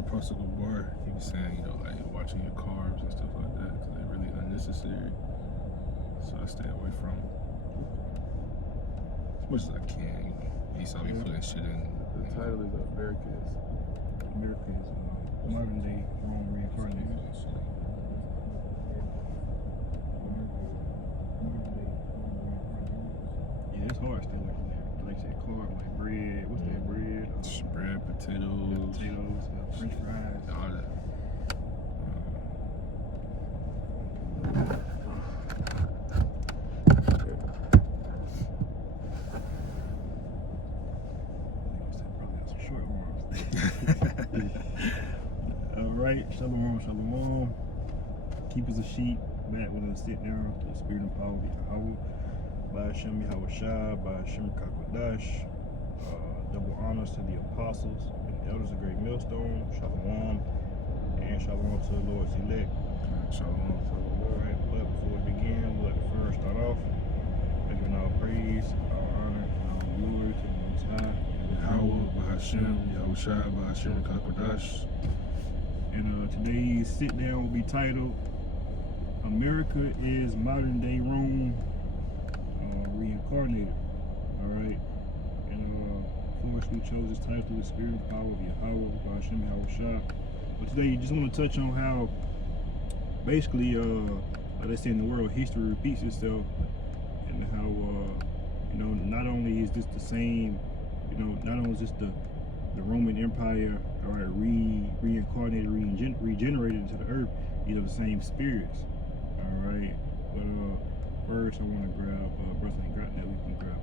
little popsicle bar, he was saying, you know, like watching your carbs and stuff like that, because they're really unnecessary. So I stay away from them as much as I can. You know, he saw me putting shit in. The title is Americans. Americans, modern day Rome reincarnated. Yeah, it's hard still like that. Like I said, carb, like bread. What's that bread? Bread, potatoes, French fries, all that. Alright, shalom. Keep us a sheep, back with us, sit down, the spirit and power of Yahweh. By Hashem Yahushua, by Hashem Kakwadash. Double honors to the apostles and the elders of Great Millstone. Shalom. And shalom to the Lord's elect. Shalom. Alright, but before we begin, we'd like to first start off by giving all praise, all honor, and all glory to the Most High. Yahweh, by Hashem, Yahushua, by Hashem Kakwadash. And today's sit down will be titled America is Modern Day Rome Reincarnated. Alright. And of course we chose this title through the spirit and power of Yahweh by Hashem Yahushua. But today you just want to touch on how basically like they say in the world, history repeats itself, and how you know, not only is this the same, you know, not only is this the Roman Empire, all right, reincarnated, regenerated into the earth, you know, the same spirits, all right. But first, I want to grab, brother ain't got that, we can grab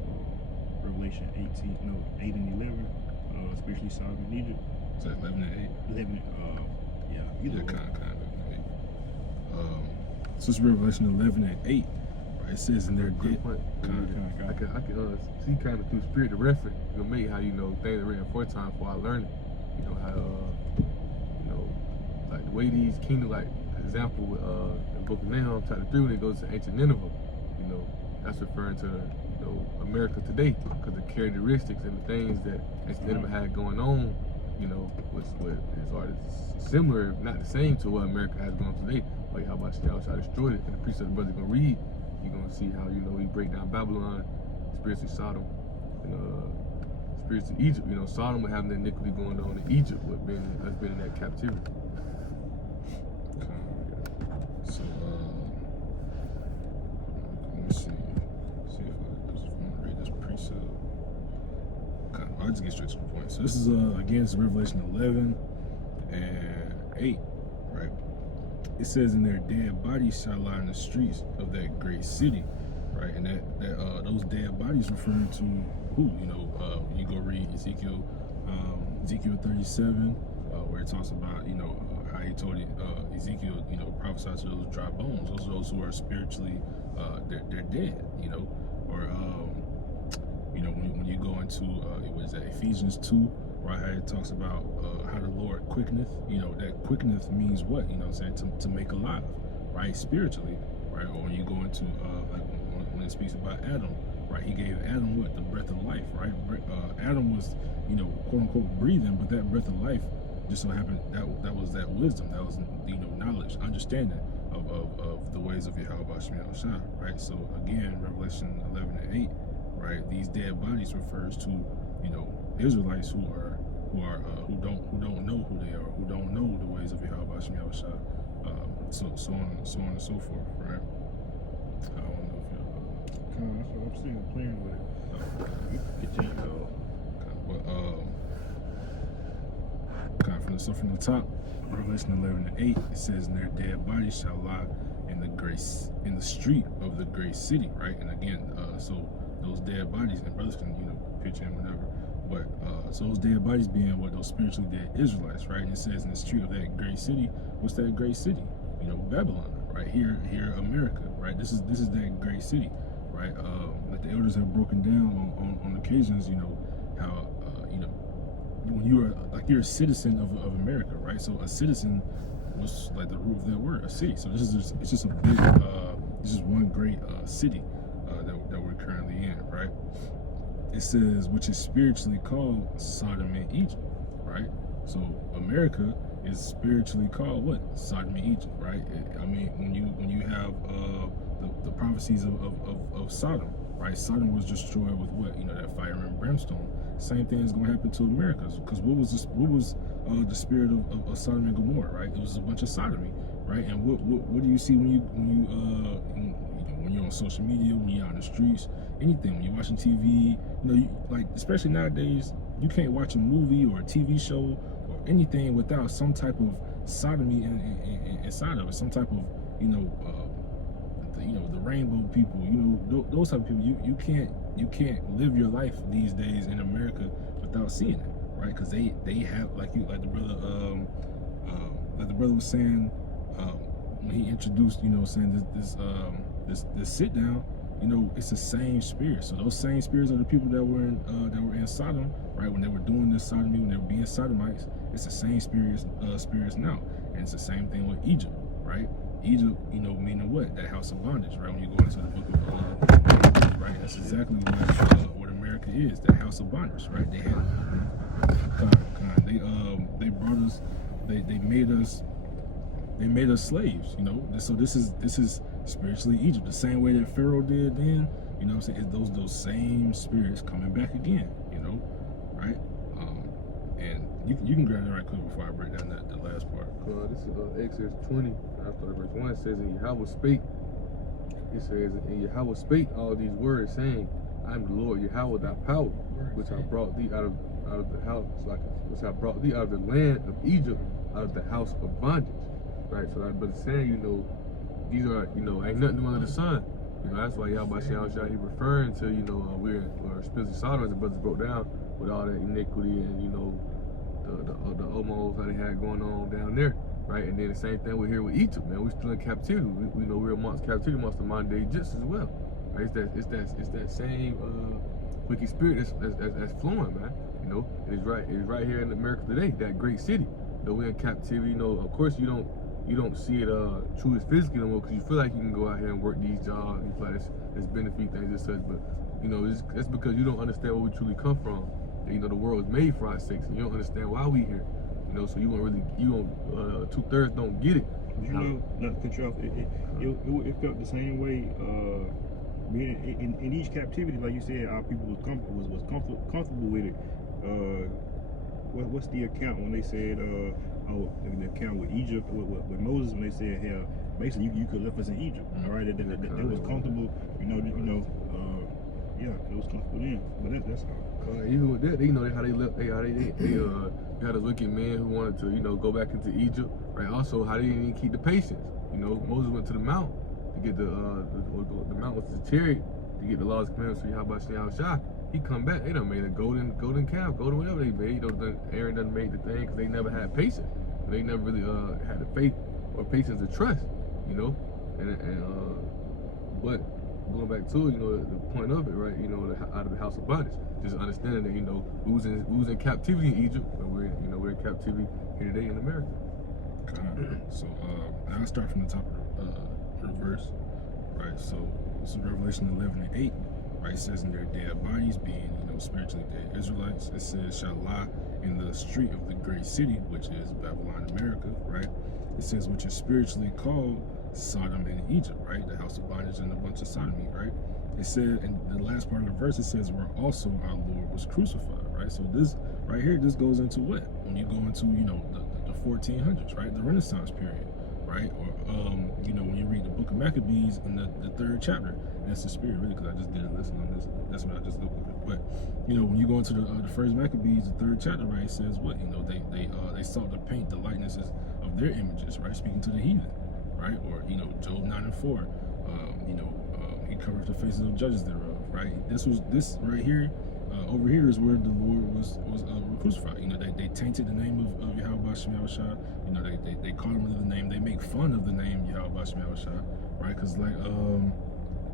Revelation 8 and 11, especially Sodom and Egypt. Is that 11 and 8? 11, yeah, either kind of. So it's Revelation 11 and 8. It says in their dead. I can see kind of through spirit of reference. You know, maybe how you know things are written 4 times before I learn it. You know how you know, like the way these kingdoms, like example with the Book of Nahum, chapter 3, when it goes to ancient Nineveh. You know, that's referring to, you know, America today, because the characteristics and the things that ancient Nineveh had going on. You know, was similar, if not the same, to what America has going on today. Like how about y'all destroyed it, and the precept brother gonna read. You're gonna see how, you know, we break down Babylon, spiritually Sodom, and spiritually Egypt. You know, Sodom would have the iniquity going on in Egypt, that's been in that captivity. So let me see if I just want to read this precept. I'll just get straight to the point. So this is again, it's Revelation 11 and 8, right? It says, in their dead bodies shall lie in the streets of that great city, right? And that those dead bodies referring to who? You know, you go read Ezekiel 37, where it talks about, you know, how he told Ezekiel, you know, prophesy to those dry bones. Those are those who are spiritually, they're dead, you know. Or you know, when you go into it was Ephesians 2, right? How it talks about how the Lord quickeneth. You know, that quickeneth means what? You know what I'm saying? To make alive, right? Spiritually, right? Or when you go into like when it speaks about Adam, right? He gave Adam what? The breath of life, right? Adam was, you know, quote unquote breathing, but that breath of life just so happened that was that wisdom, that was, you know, knowledge, understanding of the ways of Yahweh Shah, right? So again, Revelation 11 and 8, right? These dead bodies refers to, you know, Israelites who don't know who they are, who don't know the ways of Yahweh Shah, so on and so forth, right? I don't know if you're that's what I'm still playing with it. Continue. From the top, Revelation 11 and 8, it says, "In their dead bodies shall lie in the street of the great city," right? And again, so those dead bodies, and brothers can, you know, pitch in whenever, but so those dead bodies being what? Those spiritually dead Israelites, right? And it says in the street of that great city. What's that great city? You know, Babylon, right? Here, America, right? This is that great city, right? Like the elders have broken down on occasions, you know, how you know, when you're a citizen of America, right? So a citizen was like the root of that word, a city. So it's just a big, this is one great city that we're currently in, right? it says, which is spiritually called Sodom and Egypt, right? So America is spiritually called what? Sodom and Egypt, right? I mean, when you have the prophecies of Sodom, right? Sodom was destroyed with what? You know, that fire and brimstone. Same thing is going to happen to America, because what was the spirit of Sodom and Gomorrah, right? It was a bunch of sodomy, right? And what do you see when you're on social media, when you're out in the streets, anything, when you're watching TV, like, especially nowadays, you can't watch a movie or a TV show or anything without some type of sodomy inside of it, some type of, the rainbow people, those type of people. You can't live your life these days in America without seeing it, right? Because they have, like the brother was saying, when he introduced, saying this sit down, it's the same spirit. So those same spirits are the people that were in Sodom, right? When they were doing this sodomy, when they were being sodomites, it's the same spirits now, and it's the same thing with Egypt, right? Egypt, meaning what? That house of bondage, right? When you go into the book of right? That's exactly what America is, that house of bondage, right? They had they brought us, they made us slaves, So this is spiritually Egypt, the same way that Pharaoh did then. I'm saying? It's those same spirits coming back again, right? And you can grab that right quick before I break down the last part. This is Exodus 20, after verse 1. It says, and Yahweh spake. It says, and Yahweh spake all these words, saying, I am the Lord Yahweh thy power, which I brought thee out of the house, which I brought thee out of the land of Egypt, out of the house of bondage. Right? So but it's saying, these are, ain't nothing new under the sun. That's why Yahweh Shah, he referring to, we're spiritually Sodom, as the brothers broke down, with all that iniquity and, the almost how they had going on down there, right? And then the same thing we're here with Egypt, man. We're still in captivity. We know we're amongst captivity amongst the modern day Egyptians as well, right? It's that same wicked spirit that's flowing, man. It's right here in America today, that great city. Though we're in captivity, of course you don't see it truly physically no more, because you feel like you can go out here and work these jobs. You feel like it's benefit things and such, but that's because you don't understand where we truly come from. The world was made for our sakes, and you don't understand why we here. So you won't 2/3 don't get it. Not to cut you off, it felt the same way. Being in each captivity, like you said, our people was comfortable with it. What's the account when they said, the account with Egypt, with Moses, when they said, hell, basically you could left us in Egypt, all right? That was comfortable, yeah, it was comfortable then. But that's how. Even with that, how they left. They had those wicked men who wanted to, go back into Egypt, right? Also, how they didn't even keep the patience. Moses went to the mount to get the mount was the chariot to get the laws and commandments for Yahweh Shah. He come back, they done made a golden calf, golden whatever they made. Aaron done made the thing because they never had patience. They never really had the faith or patience to trust, but going back to the point of it, right? Out of the house of bondage, just understanding that we was in captivity in Egypt, and we're in captivity here today in America. So now I start from the top of the verse, right? So this is Revelation 11:8. Right, it says, in their dead bodies, being spiritually dead Israelites, it says, shall lie in the street of the great city, which is Babylon, America, right? It says, which is spiritually called Sodom and Egypt, right? The house of bondage and a bunch of sodomy, right? It said in the last part of the verse, it says, where also our Lord was crucified, right? So this right here, this goes into what? When you go into the 1400s, right? The Renaissance period, right? Or when you read the book of Maccabees in the 3rd chapter, that's the spirit, really, because I just did a lesson on this. That's what I just looked at. But when you go into the first Maccabees, the 3rd chapter, right, it says what? They sought to paint the likenesses of their images, right, speaking to the heathen, right? Or Job 9:4, he covers the faces of judges thereof, right? This right here, over here is where the Lord was crucified. They tainted the name of Yahweh Shah. They call him another name. They make fun of the name Yahweh Shah, right? Because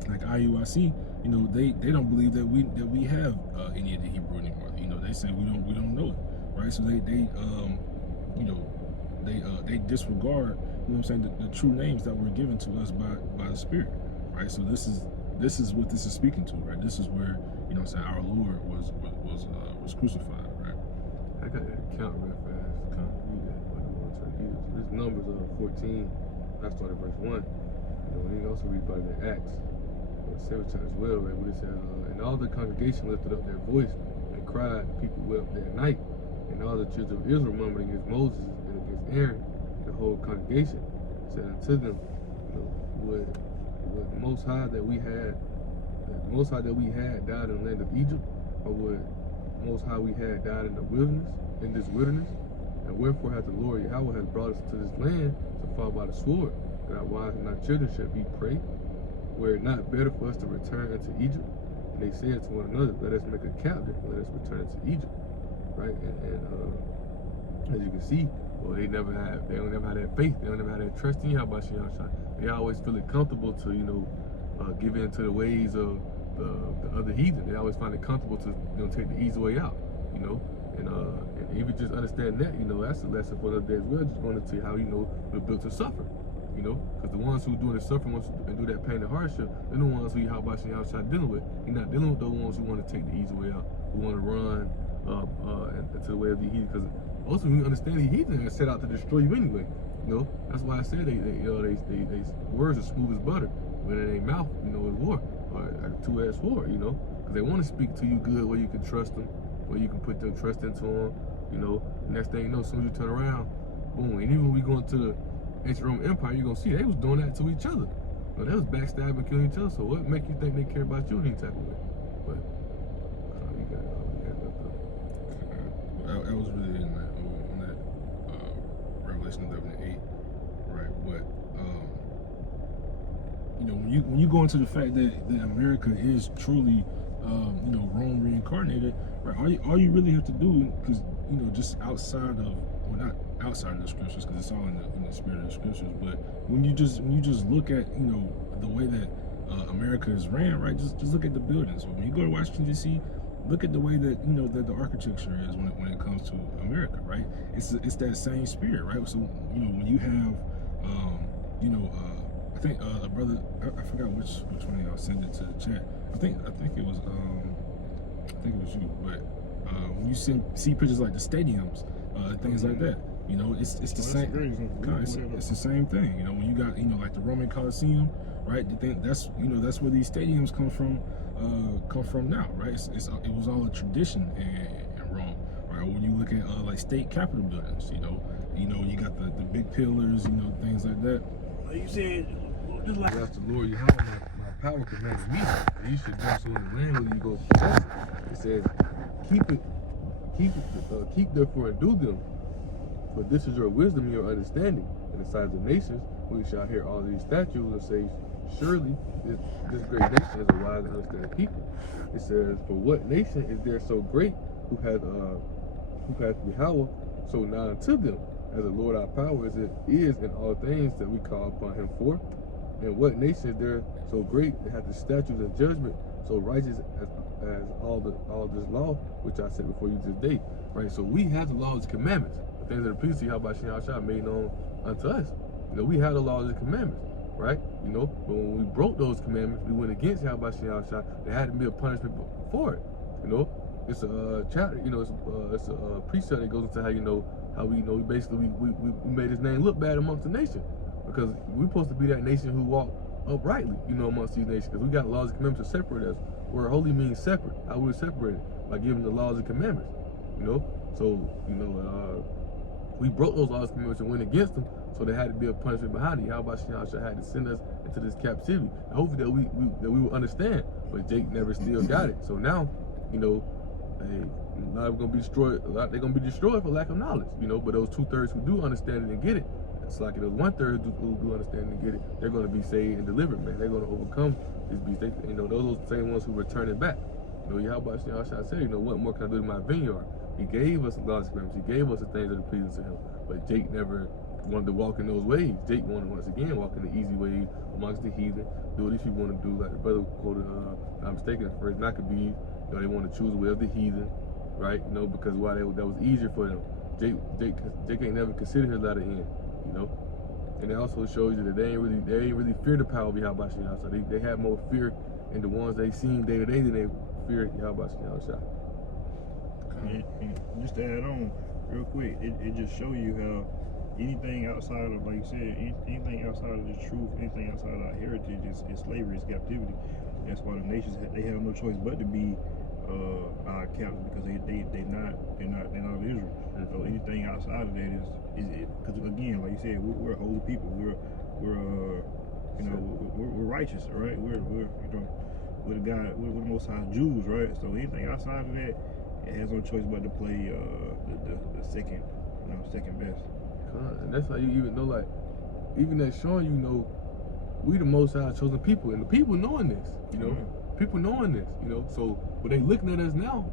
like IUIC, they don't believe that we have any of the Hebrew anymore. They say we don't know it, right? So they disregard, the true names that were given to us by the Spirit, right? So this is what this is speaking to, right? This is where you know what I'm saying, our Lord was crucified, right? I got that count real fast. Count read that. This Numbers 14. I started verse 1. You know, and you also read about it in Acts 7 as well, right? Where it says, and all the congregation lifted up their voice and cried, the people wept that night. And all the children of Israel murmured against Moses and against Aaron, the whole congregation said unto them, you know, would the Most High that we had died in the land of Egypt, or would the Most High we had died in the wilderness, in this wilderness? And wherefore hath the Lord Yahweh has brought us to this land to fall by the sword, that our wives and our children shall be prey? Were it not better for us to return into Egypt? And they said to one another, let us make a captain, let us return to Egypt. Right? And as you can see, well, they never had that faith. They never had that trust in Yahweh. They always feel it comfortable to, you know, give in to the ways of the other heathen. They always find it comfortable to, you know, take the easy way out, you know. And if you just understand that, you know, that's a lesson for another day as well. Just going into how, you know, we're built to suffer, you know, because the ones who doing the suffering and do that pain and hardship, they're the ones who Yahweh dealing with. You're not dealing with those ones who want to take the easy way out, who want to run to the way of the heathen, because also you understand the heathen are set out to destroy you anyway. You know, that's why I said they words are smooth as butter, but in their mouth, you know, is war, or like a two-edged sword, you know, because they want to speak to you good, where you can trust them, where you can put their trust into them, you know. Next thing you know, as soon as you turn around, boom. And even when we go into the ancient Roman Empire, you're gonna see they was doing that to each other. You know, they was backstabbing, killing each other. So what make you think they care about you in any type of way? But you got that was really in that Revelation 11:8, right? But you know, when you go into the fact that America is truly, you know, Rome reincarnated, right? All you really have to do, because, you know, just outside of, well, not outside of the scriptures, because it's all in the spirit of the scriptures, but when you just look at, you know, the way that America is ran, right? Just look at the buildings. When you go to Washington D.C., look at the way that, you know, that the architecture is when it comes to America, right? It's that same spirit, right? So, you know, when you have, you know, I think a brother, I forgot which one of y'all sent it to the chat. I think it was you. But when you see pictures like the stadiums, things like that, you know, it's the same. It's the same thing. You know, when you got, you know, like the Roman Coliseum, right? That's, you know, that's where these stadiums come from now, right? It was all a tradition in Rome, right? When you look at like state capitol buildings, you know, you got the big pillars, you know, things like that. You said, just like that's the Lord Yahweh, my power commanded me. And you should do so in the land where you go possess it. It says, keep therefore and do them. For this is your wisdom and your understanding. And the size of nations, we shall hear all these statutes and say, surely this great nation is a wise and understanding people. It says, for what nation is there so great who hath Yahweh so nigh unto them, as the Lord our power is in all things that we call upon him for? And what nation is there so great that hath the statutes and judgment so righteous as all this law which I set before you this day? Right? So we have the laws and commandments, the things that are pleasing to Yahweh made known unto us. You know, we have the laws and commandments, right? You know, but when we broke those commandments, we went against Yahweh. There had to be a punishment for it. You know, it's a chapter. You know, it's a precept that goes into how, you know, how we, you know, we made his name look bad amongst the nation, because we're supposed to be that nation who walk uprightly, you know, amongst these nations, because we got laws and commandments to separate us. Where holy means separate. How we're separated by giving the laws and commandments, you know. So, you know, we broke those laws and commandments and went against them. So there had to be a punishment behind it. Yahweh had to send us into this captivity. And hopefully that we will understand. But Jake never still got it. So now, you know, a lot of them gonna be destroyed. They're gonna be destroyed for lack of knowledge, you know. But those 2/3 who do understand it and get it, it's like those 1/3 who do understand it and get it, they're gonna be saved and delivered, man. They're gonna overcome this beast. You know, those are the same ones who return it back. You know, Yahweh said, you know, what more can I do to my vineyard? He gave us the laws and commandments. He gave us the things that are pleasing to him. But Jake never wanted to walk in those ways. Jake wanted once again walk in the easy ways amongst the heathen. Do what you want to do. Like the brother quoted, if I'm mistaken, first Maccabees. You know, they want to choose the way of the heathen, right? You know, because why that was easier for them. Jake ain't never considered his latter end, you know. And it also shows you that they ain't really fear the power of Yahweh. So they have more fear in the ones they seen day to day than they fear Yahweh Shah. And just to add on real quick, it just show you how anything outside of, like you said, anything outside of the truth, anything outside of our heritage is slavery, is captivity. That's why the nations, they have no choice but to be our captives, because they're not of Israel. So anything outside of that is because again, like you said, we're a holy people. We're righteous, right? We're the God, we're the Most High Jews, right? So anything outside of that, it has no choice but to play the second, second best. And that's how you even know, like, even that showing, we the Most High chosen people, and the people knowing this, people knowing this, so, but they looking at us now,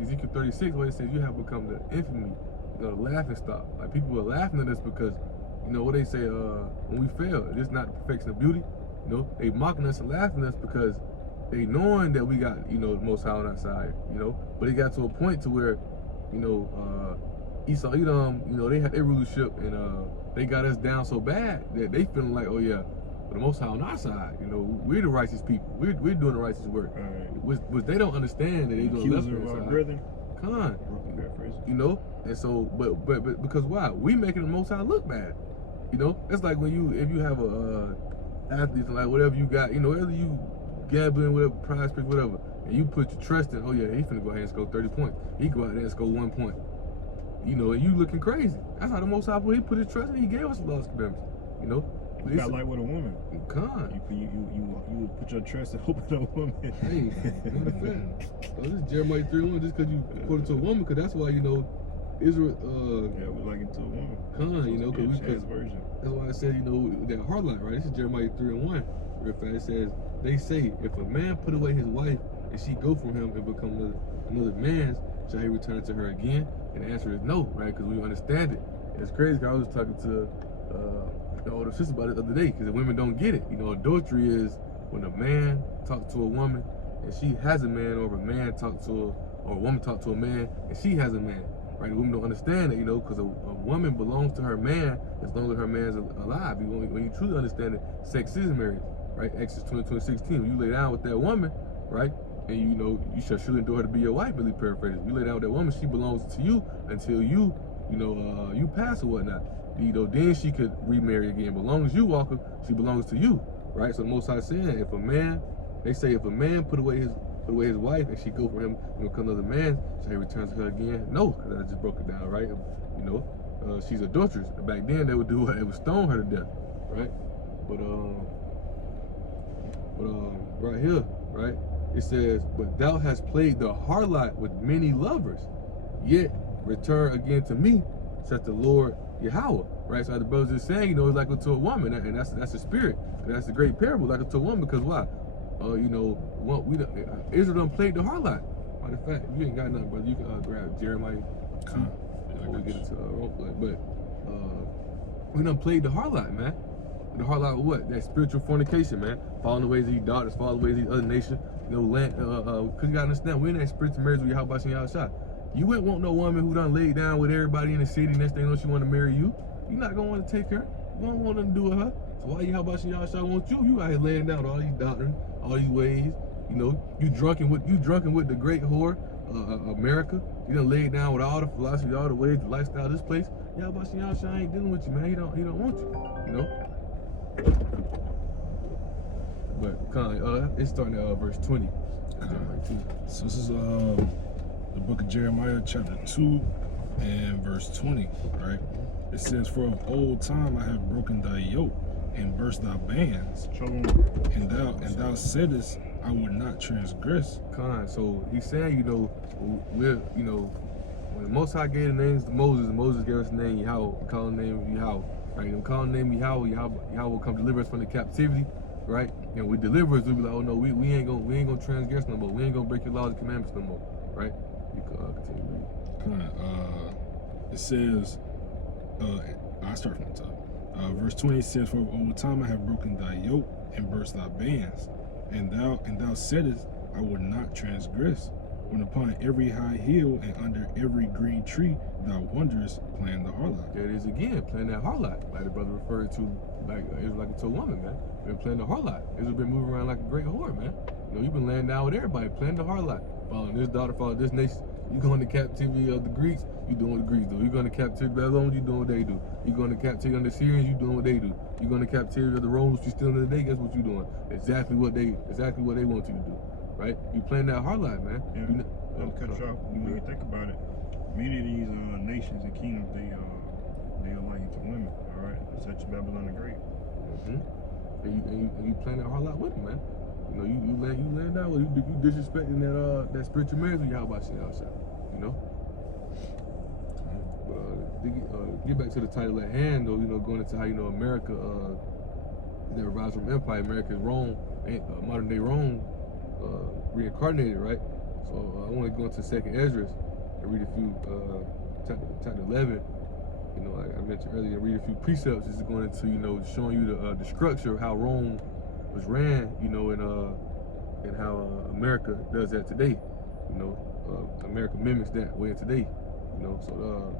Ezekiel 36, where it says you have become the infamy, the laughing stock. Like, people are laughing at us because, what they say, when we fail, it's not the perfection of beauty, they mocking us and laughing at us because they knowing that we got, the Most High on our side, but it got to a point to where, Esau, they had their rulership, and they got us down so bad that they feeling like, oh yeah, but the Most High on our side, we're the righteous people, we're doing the righteous work, which they don't understand that they doing left side. And so, but because why? We making the Most High look bad, It's like when if you have a athletes, like whatever you got, whether you gambling, whatever, prize pick, whatever, and you put your trust in, oh yeah, he finna go ahead and score 30 points. He go out there and score 1 point. And you looking crazy. That's how the Most High, he put his trust in, he gave us the laws and commandments, It's not like with a woman. You put your trust and hope in a woman. Hey, so this is Jeremiah 3:1, just because you put it to a woman, because that's why, Israel, we like it to a woman. Because that's why I said, that hard line, right? This is Jeremiah 3:1. Real fast, it says, they say, if a man put away his wife and she go from him and become another man's, shall he return to her again? And the answer is no, right? Because we understand it. It's crazy, because I was talking to the older sister about it the other day, because the women don't get it. Adultery is when a man talks to a woman and she has a man, or a man talks to or a woman talks to a man and she has a man, right? The women don't understand it, because a woman belongs to her man as long as her man's alive. When you truly understand it, sex is marriage, right? Exodus 20:16. When you lay down with that woman, right? And you shall surely endure her to be your wife, really paraphrasing. You lay down with that woman, she belongs to you until you, you pass or whatnot. Then she could remarry again. But as long as you walk her, she belongs to you, right? So the Most High saying, if a man put away his wife and she go for him and become another man, shall he return to her again? No, because I just broke it down, right? She's adulterous. Back then they would do what? They would stone her to death, right? But right here, right? It says, but thou hast played the harlot with many lovers, yet return again to me, saith the Lord Yahweh, right? So the brother's just saying, it's like to a woman, and that's a spirit. That's a great parable, like to a woman, because why? Israel done played the harlot. Matter of fact, if you ain't got nothing, brother, you can grab Jeremiah 2 before we get into role play. But we done played the harlot, man. The harlot with what? That spiritual fornication, man. Following the ways of these daughters, following the ways of these other nations. Because you gotta understand, we in that spiritual marriage with Yahweh and Yahweh. You wouldn't want no woman who done laid down with everybody in the city. Next thing you know, she want to marry you. You're not gonna want to take her. You don't want nothing to do with her. So why Yahweh and Yahweh want you? You out here laying down with all these doctrines, all these ways. You drunken with the great whore, America. You done laid down with all the philosophy, all the ways, the lifestyle of this place. Yahweh and Yahweh ain't dealing with you, man. He don't want you. But it's starting at verse 20. So this is the book of Jeremiah, chapter 2 and verse 20, right? It says, for of old time I have broken thy yoke and burst thy bands, and thou saidest, I would not transgress. So he's saying, when the Most High gave the names to Moses gave us the name Yahweh. We call the name Yahweh, right? We call the name Yahweh will come deliver us from the captivity, right? And we deliver us, we be like, oh no, we ain't gonna transgress no more. We ain't gonna break your laws and commandments no more, right? You can continue reading. It says, I start from the top. Verse 20 says, for of old time I have broken thy yoke and burst thy bands, and thou saidest, I would not transgress. when upon every high hill and under every green tree thou wanderest playing the harlot. There it is again, playing that harlot. Like the brother referred to, like it was like to a woman, man. Been playing the harlot. Israel been moving around like a great whore, man. You know, you've been laying down with everybody, playing the harlot. Following this daughter, following this nation. You going to captivity of the Greeks, you doing what the Greeks do. You going to captivity of Babylon, you doing what they do. You going to captivity of the Syrians, you doing what they do. You going to captivity of the Romans, you still in the day, guess what you doing? Exactly what they want you to do, right? You playing that harlot, man. Yeah. You know, I'll cut you off. When you think about it, many of these nations and kingdoms, they align to women. All right, such as Babylon the Great. And you playing that hard with them, man. You know, you laying down with you disrespecting that spiritual marriage with y'all about shit outside. You know. But get back to the title at hand, though. You know, going into how America never rise from empire. America is Rome, modern day Rome, reincarnated, right? So I want to go into Second Esdras and read a few chapter 11. You know, like I mentioned earlier, read a few precepts. This is going into showing you the structure of how Rome was ran. You know, and how America does that today. You know, America mimics that way today. You know, so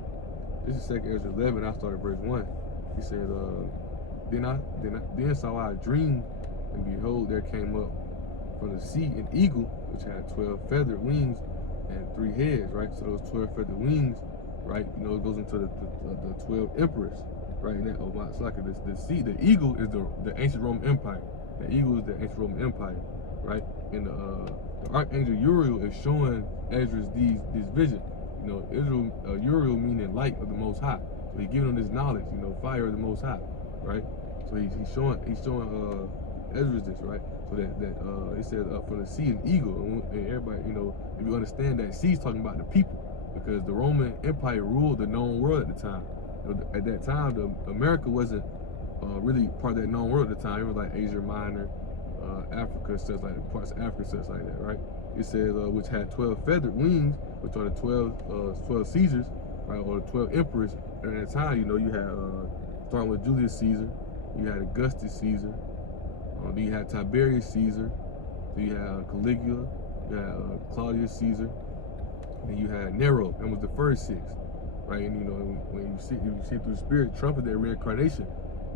this is Second Esdras 11. I started verse 1. He said, then saw I a dream, and behold, there came up from the sea an eagle, which had 12 feathered wings and 3 heads, right? So those 12 feathered wings, right? You know, it goes into the 12 emperors, right? And that, it's like the eagle is the ancient Roman Empire. The eagle is the ancient Roman Empire, right? And the archangel Uriel is showing Esdras this vision. You know, Uriel meaning light of the Most High. So he's giving him this knowledge, fire of the Most High, right? So he's showing Esdras this, right? So that it says from the sea an eagle, and everybody, if you understand that, sea's talking about the people, because the Roman Empire ruled the known world at the time. At that time, America wasn't really part of that known world at the time. It was like Asia Minor, Africa, stuff like that, parts of Africa, stuff like that, right? It says which had 12 feathered wings, which are the 12 Caesars, right, or the 12 emperors. And at that time, you had starting with Julius Caesar, you had Augustus Caesar. Then you had Tiberius Caesar, then you had Caligula, you had Claudius Caesar, and you had Nero. That was the first 6, right? And when you see through the spirit, trumpet that reincarnation,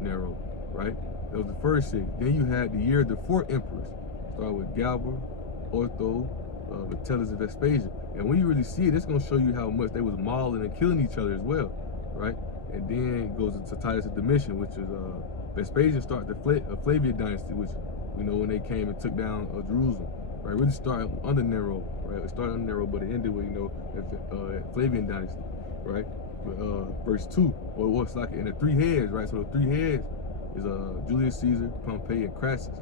Nero, right? That was the first 6. Then you had the year of the 4 emperors, starting with Galba, Otho, Metellus, and Vespasian. And when you really see it, it's going to show you how much they was mauling and killing each other as well, right? And then it goes into Titus and Domitian, which is Vespasian started the Flavian dynasty, which when they came and took down Jerusalem, right? Really started under Nero, right? It started under Nero, but it ended with Flavian dynasty, right? Verse 2, or it's like in the 3 heads, right? So the 3 heads is Julius Caesar, Pompey, and Crassus,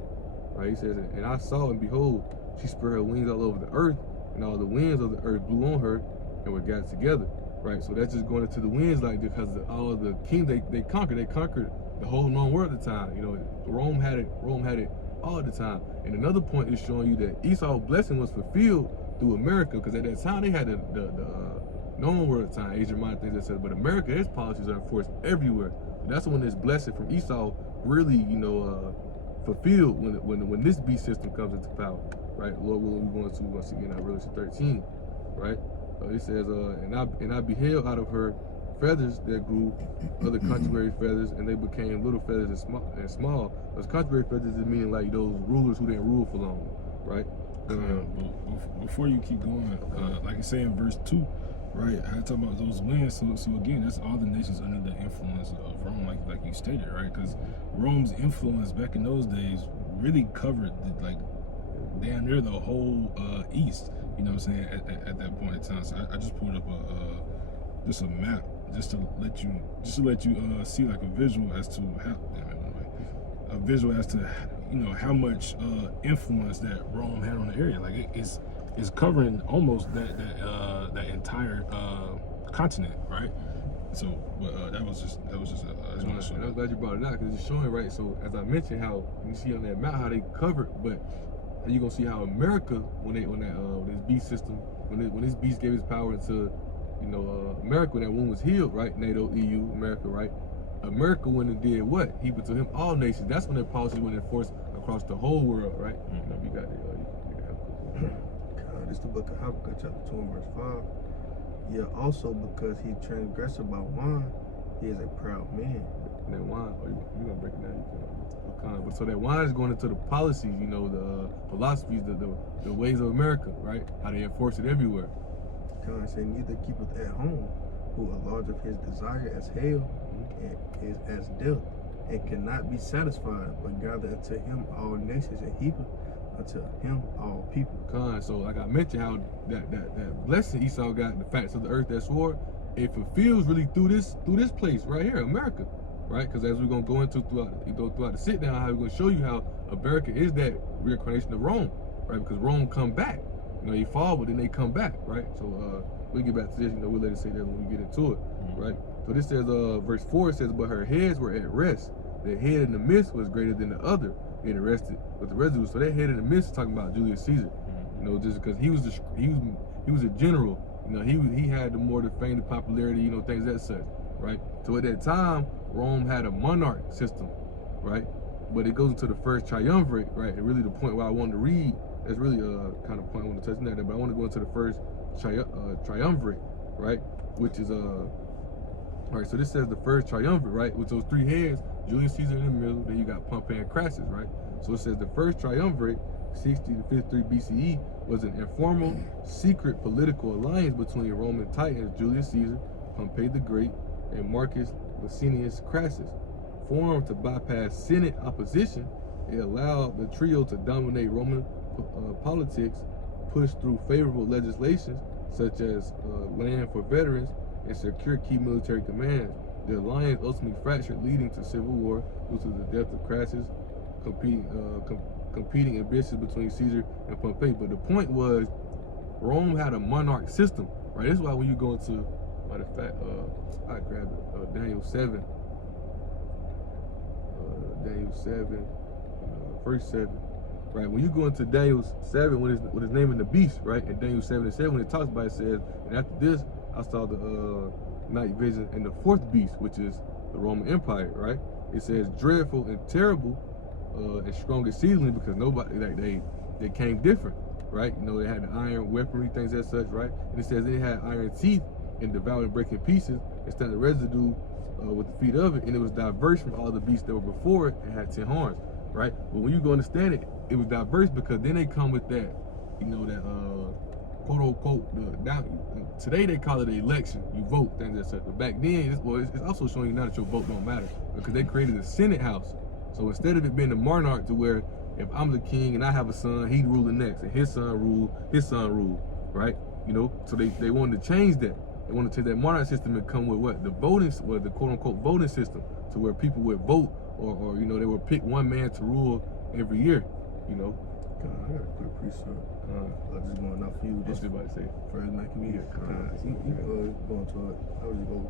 right? He says, and I saw, and behold, she spread her wings all over the earth, and all the winds of the earth blew on her and were gathered together, right? So that's just going into the winds, like, because all of the kings they conquered the whole known world at the time. Rome had it all the time. And another point is showing you that Esau's blessing was fulfilled through America, because at that time they had the known world at the time, Asia Minor, things that said, but America, its policies are enforced everywhere. That's when this blessing from Esau really, fulfilled when this beast system comes into power, right? Lord willing, we're going to once again Revelation 13, right? It says, and I beheld out of her feathers that grew other contrary feathers, and they became little feathers and small. Those contrary feathers is meaning like those rulers who didn't rule for long, right? Before you keep going, like you say in verse 2, right? I talk about those winds. So again, that's all the nations under the influence of Rome, like you stated, right? Because Rome's influence back in those days really covered damn near the whole East. You know what I'm saying? At that point in time. So I just pulled up just a map, just to let you see like a visual as to how much influence that Rome had on the area. Like it's covering almost that entire continent, right? So, but that was just I just want to show. I'm glad you brought it out, because it's showing, right? So as I mentioned, how you see on that map how they covered, but you're gonna see how America, when this beast system, when this beast gave its power to America, when that wound was healed, right? NATO, EU, America, right? America went and did what? He put to him all nations. That's when their policy went enforced across the whole world, right? You got it. This is the book of Habakkuk, chapter 2 and verse 5. Yeah, also because he transgressed by wine, he is a proud man. And that wine, you gonna break it down? But so that wine is going into the policies, you know, the philosophies, the ways of America, right? How they enforce it everywhere. God said, neither keepeth at home, who enlargeth his desire as hell, and is as death, and cannot be satisfied, but gather unto him all nations, and heapeth unto him all people. So like I mentioned, how that blessing Esau got, the facts of the earth that swore, it fulfills really through this place right here, America, right? Because as we're gonna go into throughout the sit down, how we're gonna show you how America is that reincarnation of Rome, right? Because Rome come back, you know, they fall, but then they come back, right? So we'll get back to this, you know, we'll let it say that when we get into it, right? So this says, verse 4 says, but her heads were at rest. The head in the midst was greater than the other, being arrested with the residue. So that head in the midst is talking about Julius Caesar, you know, just because he was a general, you know, he had the fame, the popularity, you know, things that such, right? So at that time, Rome had a monarch system, right? But it goes into the first triumvirate, right? And really the point where I wanted to read, that's really kind of point I want to touch on that, but I want to go into the first triumvirate, right? Which is all right, so this says the first triumvirate, right? With those three heads, Julius Caesar in the middle, then you got Pompey and Crassus, right? So it says the first triumvirate, 60 to 53 BCE, was an informal, secret political alliance between Roman titans Julius Caesar, Pompey the Great, and Marcus Licinius Crassus. Formed to bypass Senate opposition, it allowed the trio to dominate Roman politics, push through favorable legislation such as land for veterans, and secure key military commands. The alliance ultimately fractured, leading to civil war due to the death of Crassus, competing ambitions between Caesar and Pompey. But the point was, Rome had a monarch system, right? That's why when you go into, matter of fact, I grabbed it, Daniel 7, verse 7, right? When you go into Daniel 7, with his name in the beast, right? And Daniel 7:7, when it talks about it, says, and after this, I saw the night vision and the fourth beast, which is the Roman Empire, right? It says dreadful and terrible and strong exceedingly, because nobody, like they came different, right? You know, they had the iron weaponry, things as such, right? And it says they had iron teeth and devoured and breaking pieces, instead of residue with the feet of it, and it was diverse from all the beasts that were before it and had 10 horns, right? But when you go understand it, it was diverse because then they come with that, you know, that quote unquote, today they call it an election, you vote, things that such. But back then, it's also showing you now that your vote don't matter, because they created a Senate house. So instead of it being a monarch to where if I'm the king and I have a son, he'd rule the next, and his son ruled, right? You know, so they wanted to change that. They wanted to take that monarch system and come with what? The voting, the quote unquote voting system, to where people would vote, or you know, they would pick one man to rule every year, you know. I got a quick precept. I'm just going off you. Just about to say. First Maccabees. You going to it. I was go.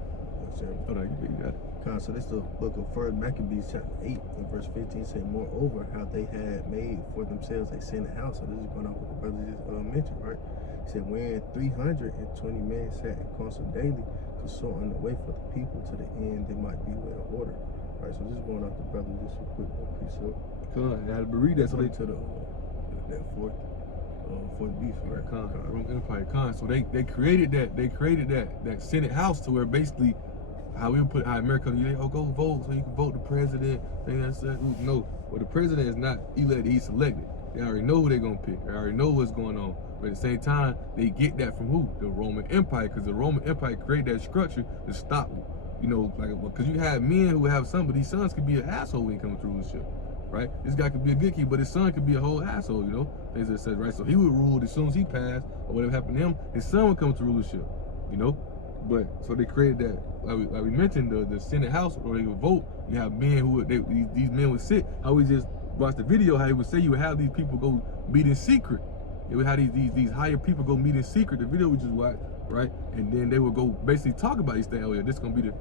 Hold on, you got it. So this is the book of First Maccabees, chapter 8, and verse 15 say, moreover, how they had made for themselves a Senate house. So this is going off what the brother just mentioned, right? He said, when 320 men sat in council daily, consulting the way for the people to the end they might be well ordered. Right, so this is going off the brother just a quick precept. I had to read that, so they to the that fourth beast, right? Roman Empire. So they created that Senate house to where basically how America, go vote so you can vote the president. No, well, the president is not elected, he's selected. They already know who they're gonna pick. They already know what's going on. But at the same time, they get that from who? The Roman Empire, because the Roman Empire created that structure to stop them. You know, like, because you have men who have sons, but these sons could be an asshole when he comes to rulership, right? This guy could be a good king, but his son could be a whole asshole, you know? Things that said, right? So he would rule as soon as he passed, or whatever happened to him, his son would come to rulership, you know? But, so they created that, like we mentioned, the Senate House, where they would vote. You have men who would, these men would sit. I always just watched the video, how he would say you would have these people go meet in secret. They would have these higher people go meet in secret. The video we just watched, right? And then they would go basically talk about these things. Oh yeah, this is gonna be the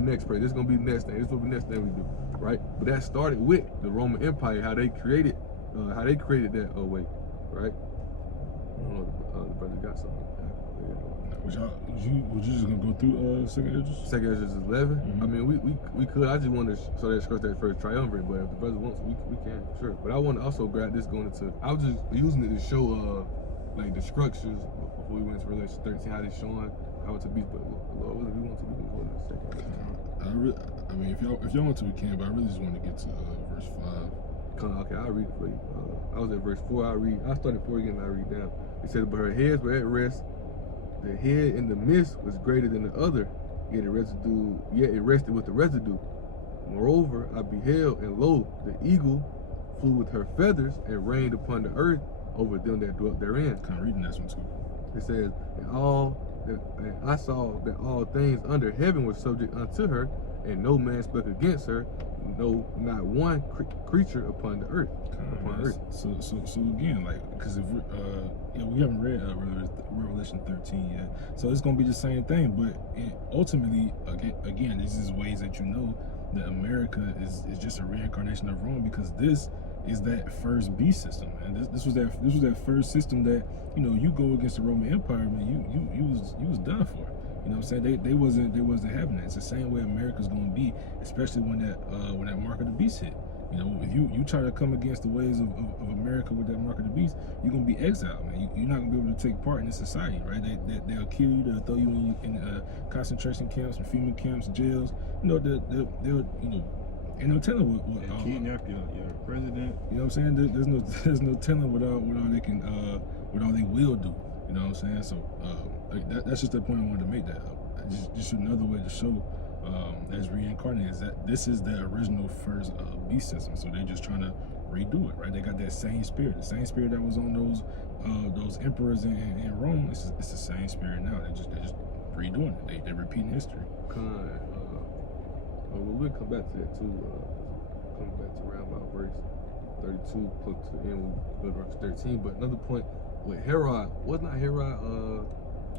next prayer. This is gonna be the next thing. This is what the next thing we do, right? But that started with the Roman Empire, how they created that way, right? I don't know if the brother got something. Was you just gonna go through Second Esdras? Second Esdras is 11. Mm-hmm. I mean, we could. I just wanted to so that scratch that first triumvirate, but if the brother wants, we can, sure. But I want to also grab this going into. I was just using it to show, like the structures before we went to Revelation 13, how they showing how it's a beast. But Lord, we want to be going in a second. I mean, if y'all want to, we can. But I really just want to get to verse 5. Okay, I'll read it for you. I was at verse 4. I started 4 again. I read down. It said, "But her heads were at rest. The head in the midst was greater than the other, yet it rested with the residue. Moreover, I beheld, and lo, the eagle flew with her feathers and reigned upon the earth over them that dwelt therein." Kind of reading that one too. It says, and I saw that all things under heaven were subject unto her, and no man spoke against her, no, not one creature upon the earth. So again, like, because if we haven't read Revelation 13 yet, so it's gonna be the same thing. But ultimately, again, this is ways that you know that America is just a reincarnation of Rome, because this is that first beast system, and this was that first system that, you know, you go against the Roman Empire, man, you was done for. You know what I'm saying? They wasn't having that. It's the same way America's gonna be, especially when that mark of the beast hit. You know, if you try to come against the ways of America with that mark of the beast, you're gonna be exiled, man. You're not gonna be able to take part in this society, right? They'll kill you. They'll throw you in concentration camps, and FEMA camps, jails. You know, they'll ain't no telling what kidnap your president. You know what I'm saying? There's no telling what all they can what all they will do. You know what I'm saying? So that's just the point I wanted to make. That just another way to show as reincarnated is that this is the original first beast system. So they're just trying to redo it, right? They got that same spirit, the same spirit that was on those emperors in Rome. It's the same spirit now. They're just redoing it. They're repeating history. We'll come back to that too. Come back to around about verse 32, close to the end, we'll go to verse 13. But another point with Herod, was not Herod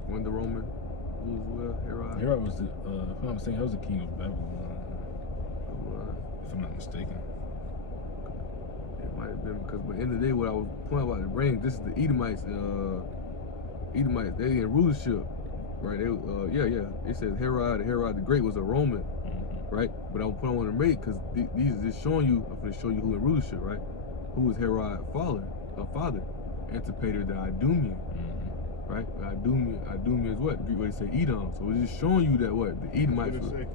when the Roman ruled as well? Herod was if I'm not mistaken, he was the king of Babylon. If I'm not mistaken. It might have been, because at the end of the day, what I was pointing about the reign, this is the Edomites. Edomites, they in rulership, right? They, it says Herod the Great was a Roman. Right, but I want to make, because these are just showing you. I'm going to show you who in rulership, right? Who was Herod's father? Antipater the Idumean, right? Idumean is what? The Greek way to say Edom. So it's just showing you that what the Edomites say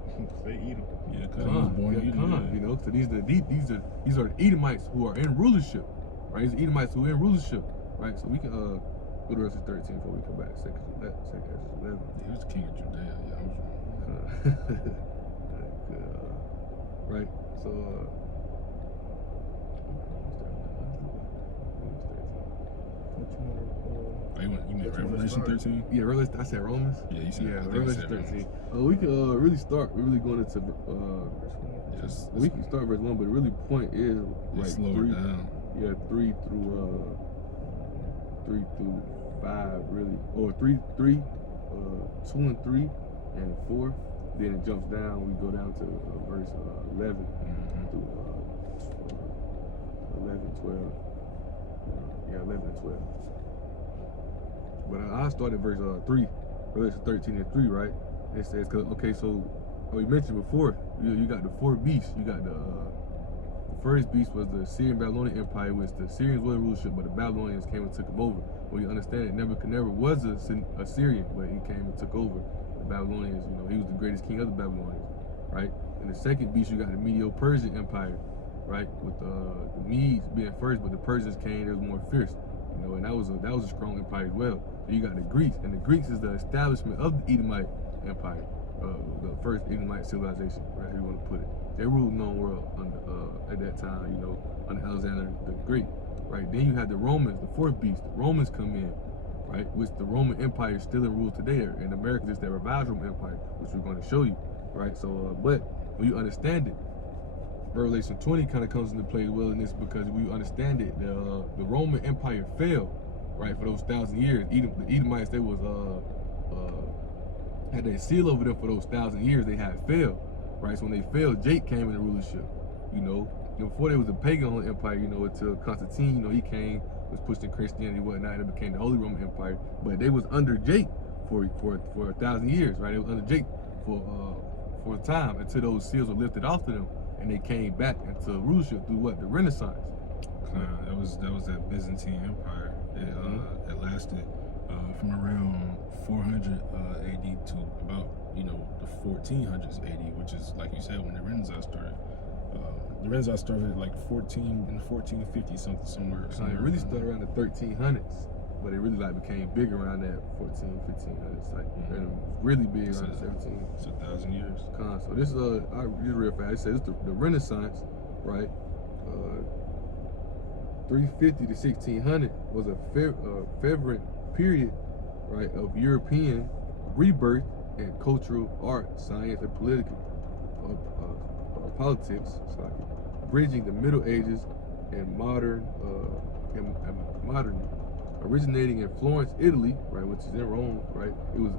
Edom. Yeah, because he was born in Edom. You know, so these are the Edomites who are in rulership, right? These are Edomites who are in rulership, right? So we can go to verse 13 before we come back to second 11. He was the king of Judea. Yeah, I was wrong. Right, so you meant Revelation 13? Yeah, I said Romans. Yeah, you said Revelation 13. We can really going into we can start verse 1, but the really point is like slow 3. It down. Yeah, 3 through 5 really, or 2 and 3 and 4. Then it jumps down. We go down to verse 11 through 11, 12. 11 and 12. But I started verse 3, Revelation 13 and 3, right? It says, so we mentioned before, you got the 4 beasts. You got the first beast was the Syrian Babylonian Empire, which the Syrians were in rulership, but the Babylonians came and took them over. Well, you understand that Nebuchadnezzar was a Syrian, but he came and took over. Babylonians, you know, he was the greatest king of the Babylonians, right? And the second beast, you got the Medo-Persian Empire, right? With the Medes being first, but the Persians came, they was more fierce, you know, and that was a strong empire as well. So you got the Greeks, and the Greeks is the establishment of the Edomite Empire, the first Edomite civilization, right? How you want to put it? They ruled the known world under, at that time, you know, under Alexander the Great, right? Then you had the Romans, the fourth beast. The Romans come in, right? Which the Roman Empire is still in rule today, and America is that revised Roman Empire, which we're going to show you, right? So, but when you understand it, Revelation 20 kind of comes into play as well in this, because when you understand it, the Roman Empire fell, right, for those 1,000 years. The Edomites, they was had that seal over them for those 1,000 years. They had failed, right? So when they failed, Jake came into rulership, you know. Before there was a pagan empire, you know, until Constantine, you know, he came, was pushed in Christianity and whatnot, and it became the Holy Roman Empire. But they was under Jake for 1,000 years, right? They was under Jake for a time until those seals were lifted off of them, and they came back into rulership through what? The Renaissance. That was that Byzantine Empire. It lasted from around 400 AD to about the 1400s AD, which is like you said when the Renaissance started. The Renaissance started like 1450 something somewhere. So it really started around the 1300s, but it really like became big around that 1500s. Like and it was really big around the 17. It's 1,000 years. So this is just real fast. It says it's the Renaissance, right? 350 to 1600 was a fervent period, right, of European rebirth in cultural, art, science, and political politics. So like bridging the Middle Ages and modern modernity. Originating in Florence, Italy, right, which is in Rome, right. It was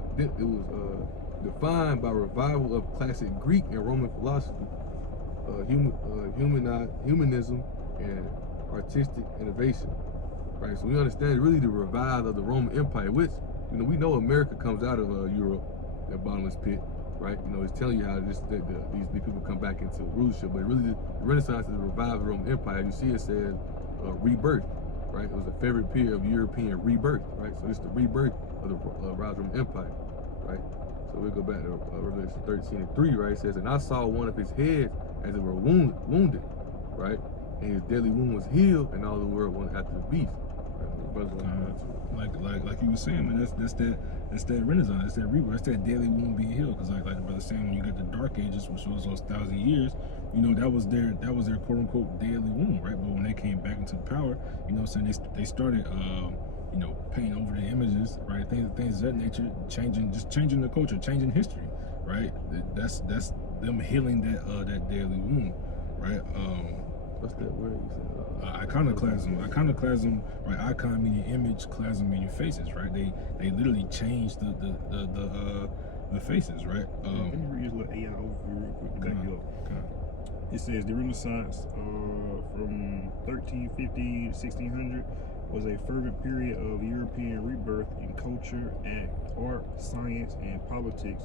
defined by revival of classic Greek and Roman philosophy, humanism, and artistic innovation, right? So we understand really the revival of the Roman Empire, which we know America comes out of Europe, that bottomless pit, right? It's telling you how these people come back into rulership, but really the Renaissance is the revival of the Roman Empire. You see, it says rebirth, right? It was a favorite period of European rebirth, right? So it's the rebirth of the rise of the Roman Empire, right? So we'll go back to Revelation 13:3, right? It says, and I saw one of his heads as it were wounded, right? And his deadly wound was healed, and all the world went after the beast. Like you were saying, man, that's that Renaissance, that's that rebirth, that's that daily wound being healed. Because like the brother saying, when you got the Dark Ages, which was those 1,000 years, that was their quote unquote daily wound, right? But when they came back into power, they started painting over the images, right? Things of that nature, changing the culture, changing history, right? That's them healing that daily wound, right? What's that word you said? Iconoclasm, right? Icon meaning image, clasm meaning faces, right? They literally changed the faces, right? Let me read this little AI overview real quick to back you up. It says the Renaissance from 1350 to 1600 was a fervent period of European rebirth in culture, art, science, and politics,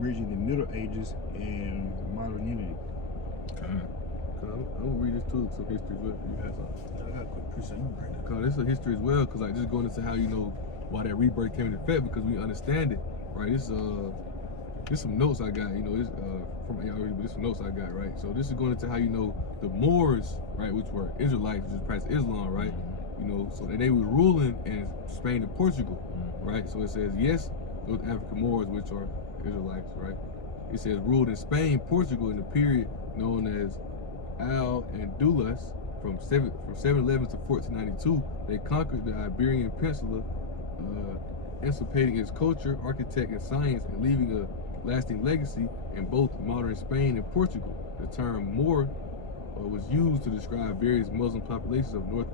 bridging the Middle Ages and modernity. I'm gonna read this too, some history as well. You have something? I got a quick question. Cause this is a history as well, cause like just going into how why that rebirth came into effect, because we understand it, right? This some notes I got, it's from ARE, but this some notes I got, right? So this is going into how the Moors, right, which were Israelites, just practiced Islam, right? So they was ruling in Spain and Portugal, right? So it says yes, those African Moors, which are Israelites, right? It says ruled in Spain, Portugal in the period known as Al-Andalus from 711 to 1492. They conquered the Iberian Peninsula, emancipating its culture, architect, and science, and leaving a lasting legacy in both modern Spain and Portugal. The term Moor was used to describe various Muslim populations of North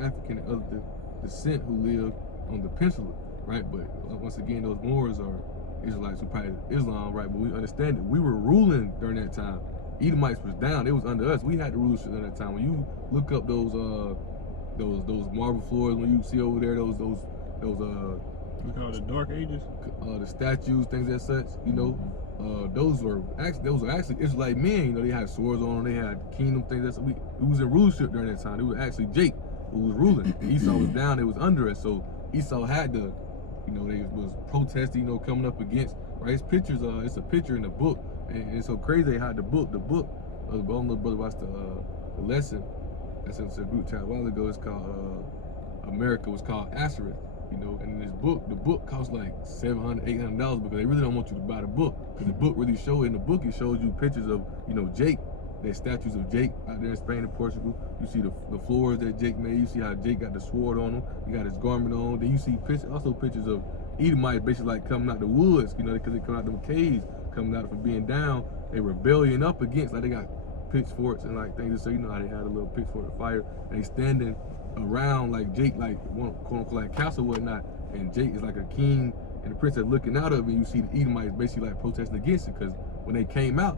African and other descent who lived on the peninsula, right? But once again, those Moors are Israelites who practice Islam, right? But we understand that we were ruling during that time. Edomites was down; it was under us. We had the rulership during that time. When you look up those marble floors, when you see over there those We call it the Dark Ages. The statues, things as such, those were actually Israelite men. They had swords on them, they had kingdom things. That's we was in rulership during that time. It was actually Jake who was ruling. Esau was down; it was under us. So Esau had to, they was protesting, coming up against. Right, it's pictures. It's a picture in the book, and it's so crazy. They had the book. The book. I don't know, brother, watched the lesson. That's in a group chat a while ago. It's called America was called Ashereth. And in this book, the book costs like $700, $800 because they really don't want you to buy the book. Because the book really it shows you pictures of, Jake, there's statues of Jake out there in Spain and Portugal. You see the floors that Jake made. You see how Jake got the sword on him. He got his garment on. Then you see pictures of Edomites basically like coming out the woods, because they come out them caves, coming out from being down. They rebelling up against, like they got pitchforks and like things. So how they had a little pitchfork of fire. And they standing around like Jake, like one quote unquote like castle whatnot, and Jake is like a king and the princess looking out of it. You see the Edomites basically like protesting against it, because when they came out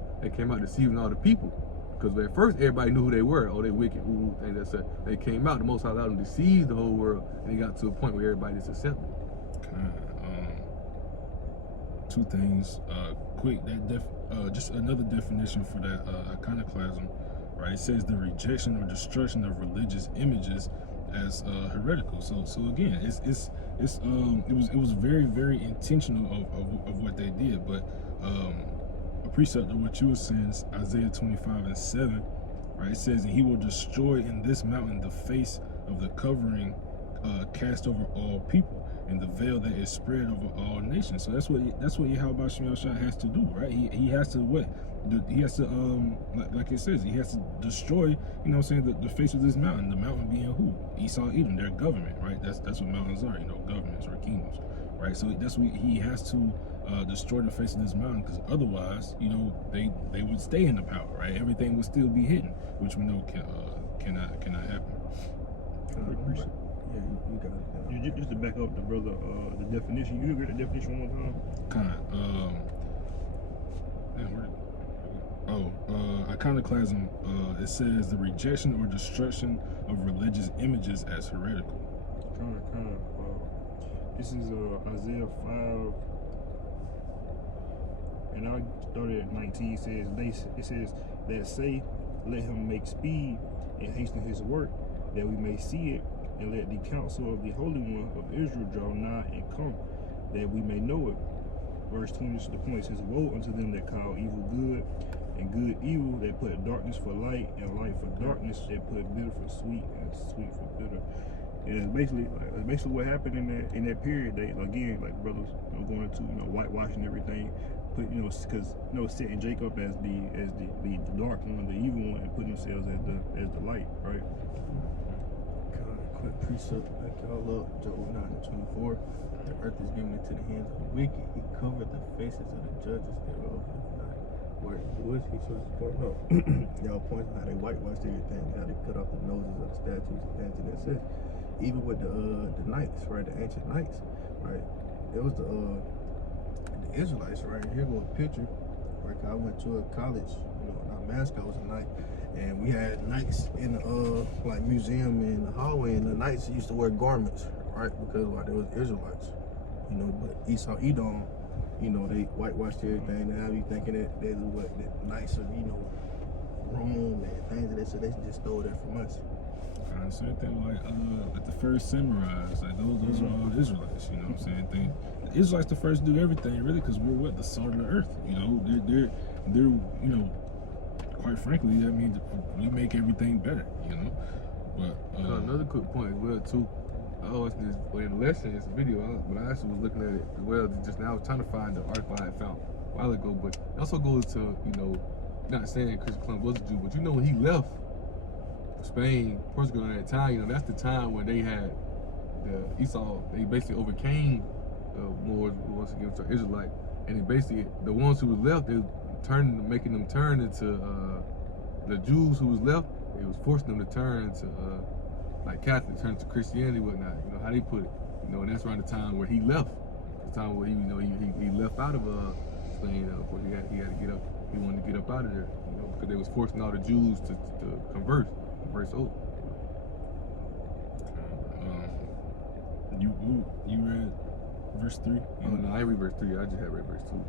deceiving all the people. Because at first everybody knew who they were. Oh, they wicked, things that said. They came out, the Most High allowed them to deceive the whole world, and they got to a point where everybody just accepted. Two things, quick. Just another definition for that iconoclasm, right? It says the rejection or destruction of religious images as heretical. So again, it was very, very intentional of what they did. But a precept of what you were saying is Isaiah 25:7, right? It says, and he will destroy in this mountain the face of the covering cast over all people, and the veil that is spread over all nations. So that's what Yahweh Shemel Shah has to do, right? He has to what? He has to like it says, he has to destroy, you know what I'm saying, the face of this mountain. The mountain being who? Esau, Edom, their government, right? That's what mountains are, you know, governments or kingdoms, right? So that's what he has to destroy the face of this mountain, because otherwise, you know, they would stay in the power, right? Everything would still be hidden, which we know cannot happen. Yeah, you got it. Just to back up the brother, the definition. You agree the definition one more time? Iconoclasm. It says the rejection or destruction of religious images as heretical. This is Isaiah 5, and I started at 19. It says that say, let him make speed and hasten his work, that we may see it, and let the counsel of the Holy One of Israel draw nigh and come, that we may know it. Verse 20 is the point. It says, woe unto them that call evil good, and good evil, that put darkness for light, and light for darkness, that put bitter for sweet, and sweet for bitter. And basically what happened in that period. They, again, like brothers, you know, going into, you know, whitewashing everything, put, you know, because, you know, setting Jacob as the dark one, the evil one, and putting themselves as the light, right? Quick precept, back y'all up, Job 9:24. The earth is given into the hands of the wicked. He covered the faces of the judges thereof. Where was he supposed to point out? Y'all point out how they whitewashed everything, how they cut off the noses of the statues and things in that sense. Even with the knights, right? The ancient knights, right? It was the Israelites, right? Here go a picture. Right? I went to a college, you know, and our mascot was a knight, and we had knights in the like museum in the hallway, and the knights used to wear garments, right? Because like they was Israelites, you know. But Esau, Edom, you know, they whitewashed everything, and have you thinking that they what the knights of, you know, Rome and things of that, so they just stole that from us. Same thing like the first samurais, like those are all Israelites, you know what I'm saying? The Israelites the first to do everything, really, because we're what, the salt of the earth, you know. They're you know, quite frankly, I mean, we make everything better, you know. But another quick point as well too. I always this in the lesson, it's a video, but I actually was looking at it as well just now. I was trying to find the article I had found a while ago, but it also goes to, you know, not saying Christopher Columbus was a Jew, but you know, when he left Spain, Portugal at that time, you know, that's the time when they had the Esau, they basically overcame the Moors once against the Israelite, and they basically, the ones who was left, they making them turn into the Jews who was left, it was forcing them to turn to like Catholic, turn to Christianity, whatnot, you know, how they put it, you know, and that's around the time where he left, the time where he, you know, he left out of Spain, of course he had to get up, he wanted to get up out of there, you know, because they was forcing all the Jews to convert over. You read verse 3? Oh no, I read verse 3. I just had read verse 2.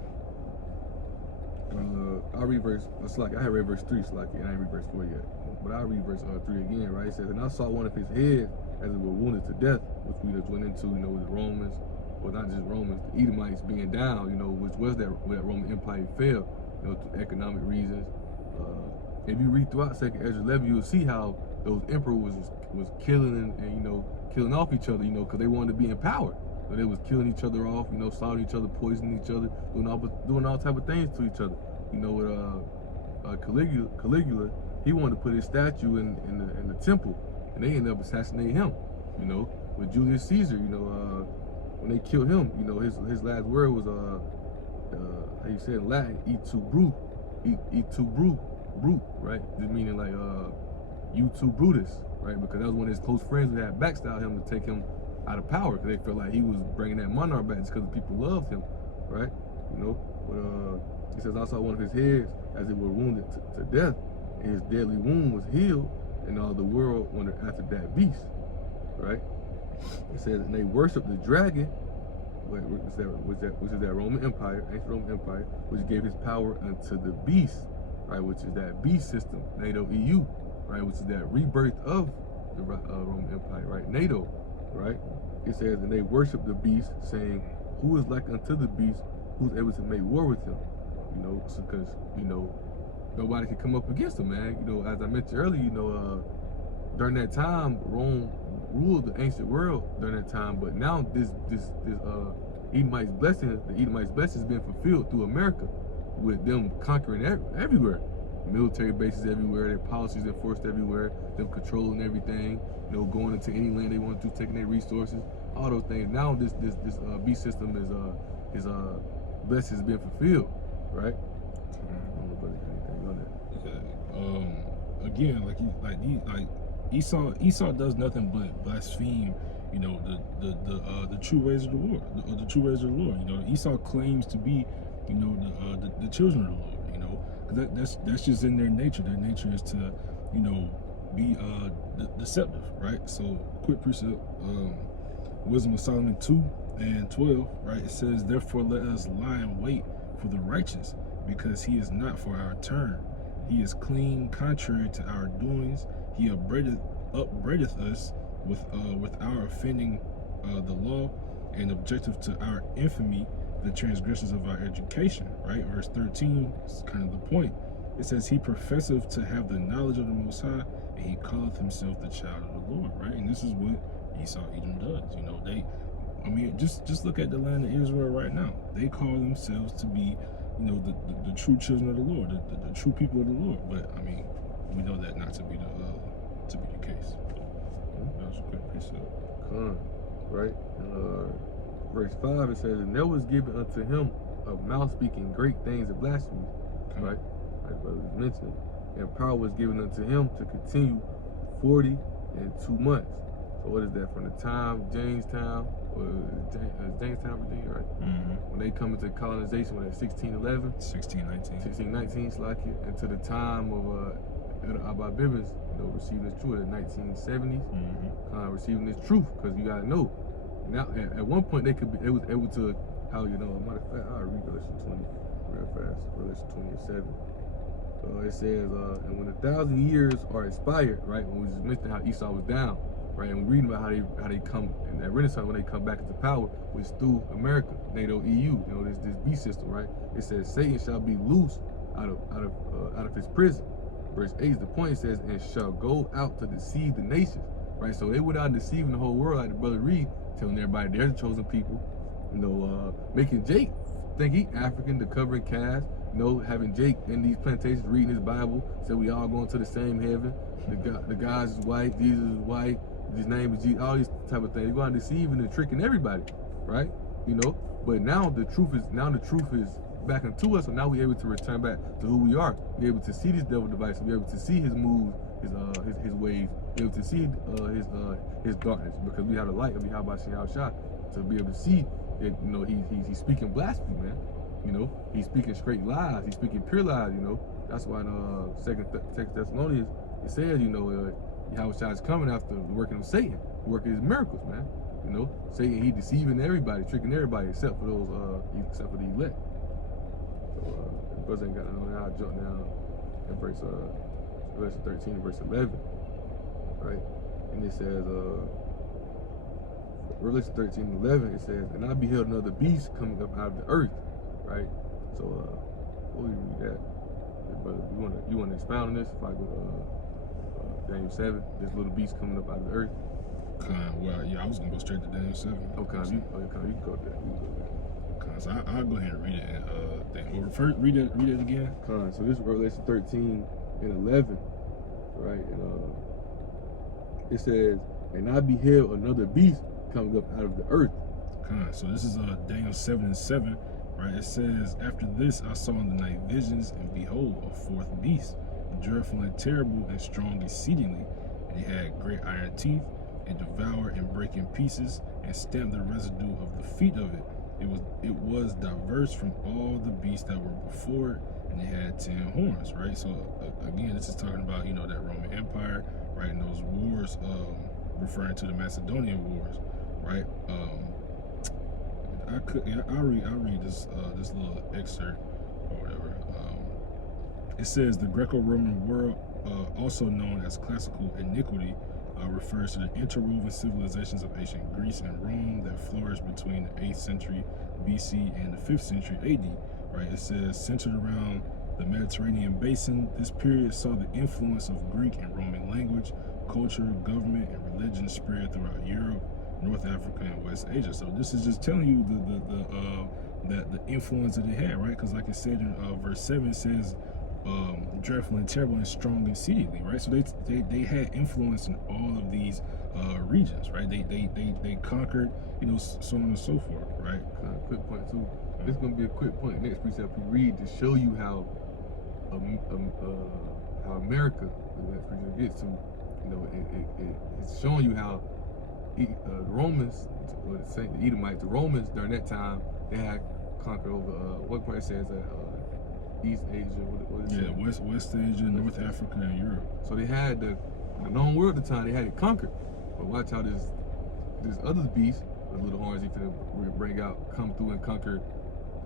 I'll read verse. It's like I had read verse 3, so like, and I ain't read verse 4 yet. But I'll read verse 3 again. Right? It says, and I saw one of his heads as it were wounded to death, which we just went into. You know, with the Romans, well, not just Romans, the Edomites being down. You know, which was that Roman Empire fell. You know, to economic reasons. If you read throughout 2nd Ezra 11, you'll see how those emperors was killing and you know, killing off each other, you know, because they wanted to be in power. So they was killing each other off, you know, slaughtering each other, poisoning each other, doing all type of things to each other. You know, with Caligula, he wanted to put his statue in the temple, and they ended up assassinating him. You know, with Julius Caesar, you know, when they killed him, you know, his last word was how you say it in Latin, "Et tu brute," right? Just meaning like you too Brutus, right? Because that was one of his close friends who had backstabbed him to take him out of power, because they felt like he was bringing that monarch back just because the people loved him, right? You know, but he says, I saw one of his heads as it were wounded to death, and his deadly wound was healed, and all the world wondered after that beast, right? It says, and they worshiped the dragon, which is that Roman Empire, ancient Roman Empire, which gave his power unto the beast, right? Which is that beast system, NATO EU, right? Which is that rebirth of the Roman Empire, right? NATO, right? It says, and they worship the beast, saying, who is like unto the beast, who's able to make war with him? You know, because, you know, nobody can come up against him, man. You know, as I mentioned earlier, you know, during that time, Rome ruled the ancient world during that time, but now this Edomite's blessing, the Edomite's blessing has been fulfilled through America, with them conquering everywhere. Military bases everywhere, their policies enforced everywhere, them controlling everything, you know, going into any land they want to, taking their resources, all those things. Now this beast system is blessings being fulfilled, right? I don't know if anything on that. Again, like Esau does nothing but blaspheme, you know, the true ways of the Lord, the true ways of the Lord. You know, Esau claims to be, you know, the children of the Lord. You know, 'cause that's just in their nature. Their nature is to, you know, be deceptive, right? So, quick precept, Wisdom of Solomon 2:12, right? It says, therefore let us lie in wait for the righteous, because he is not for our turn. He is clean, contrary to our doings. He upbraideth us with our offending the law, and objective to our infamy, the transgressions of our education, right? Verse 13 is kind of the point. It says, he professeth to have the knowledge of the Most High, and he calleth himself the child of the Lord, right? And this is what Esau Edom does. You know, just look at the land of Israel right now. They call themselves to be, you know, the true children of the Lord, the true people of the Lord. But I mean, we know that not to be the case. That was a quick precept. Right? Verse 5, it says, and there was given unto him a mouth speaking great things of blasphemy, right? Like brother mentioned. And power was given unto him to continue 40 and 2 months. So what is that? From the time Jamestown, Jamestown, Virginia, right? Mm-hmm. When they come into colonization, when at 1611, 1619, Slakia, and to the time of Abba Bibbins, you know, receiving his truth in the 1970s, receiving his truth, because you gotta know. Now, at one point, they was able to, how, you know, matter of fact, I'll read Revelation 20 real fast, Revelation 20 and 7. It says, and when 1,000 years are expired, right, when we just mentioned how Esau was down, right, and we're reading about how they come, in that Renaissance, when they come back into power, which through America, NATO, EU, you know, this beast system, right? It says, Satan shall be loose out of his prison. Verse 8 is the point. It says, and shall go out to deceive the nations, right? So they went out deceiving the whole world, like the brother Reed, telling everybody they're the chosen people, you know, making Jake think he African, the covering cast, you know, having Jake in these plantations reading his Bible, said we all going to the same heaven. The God is white, Jesus is white, his name is Jesus, all these type of things. You're going to deceiving and tricking everybody, right? You know, but now the truth is back into us, so now we're able to return back to who we are. We're able to see these devil devices. We're able to see his moves, his ways. We're able to see his darkness, because we have the light of Yahweh Shah to be able to see that, you know, he's speaking blasphemy, man. You know, he's speaking straight lies. He's speaking pure lies. You know, that's why in Second Thessalonians it says, you know, Yahweh Shah is coming after the working of Satan, working his miracles, man. You know, Satan, he deceiving everybody, tricking everybody except for those, except for the elect. So, the brother ain't got nothing on there. I'll jump down in verse 13, verse 11, right? And it says, Revelation 13:11, it says, and I beheld another beast coming up out of the earth, right? So, we'll read that. Brother, you want to expound on this? If I go to Daniel 7, this little beast coming up out of the earth. Well, yeah, I was gonna go straight to Daniel 7. Okay, you can go there. So I'll go ahead and read it. First, read it again. So this is Revelation 13:11, right? And it says, and I beheld another beast coming up out of the earth. So this is Daniel 7:7, right? It says, after this I saw in the night visions, and behold, a fourth beast, dreadful and terrible and strong exceedingly. And it had great iron teeth, and devoured and brake in pieces, and stamped the residue of the feet of it. It was diverse from all the beasts that were before it, and it had 10 horns, right? So again, this is talking about, you know, that Roman Empire, right? And those wars, referring to the Macedonian wars, right? I'll read this little excerpt or whatever. It says, the Greco-Roman world, also known as classical iniquity, refers to the interwoven civilizations of ancient Greece and Rome that flourished between the 8th century BC and the 5th century AD. Right? It says centered around the Mediterranean basin. This period saw the influence of Greek and Roman language, culture, government, and religion spread throughout Europe, North Africa, and West Asia. So this is just telling you the influence that it had, right? Because like it said in verse 7, it says dreadful and terrible and strong exceedingly, right? So they had influence in all of these regions, right? They conquered, you know, so on and so forth, right? Quick point too. This is gonna be a quick point. Next precept we read to show you how America, the next precept gets to, you know, it's showing you how the Romans, or the Edomites, the Romans during that time, they had conquered over what part it says East Asia, what is it? West Asia, North Africa, and Europe. So they had the known world at the time. They had it conquered. But watch how this other beast, the little horns he finna bring out, come through and conquer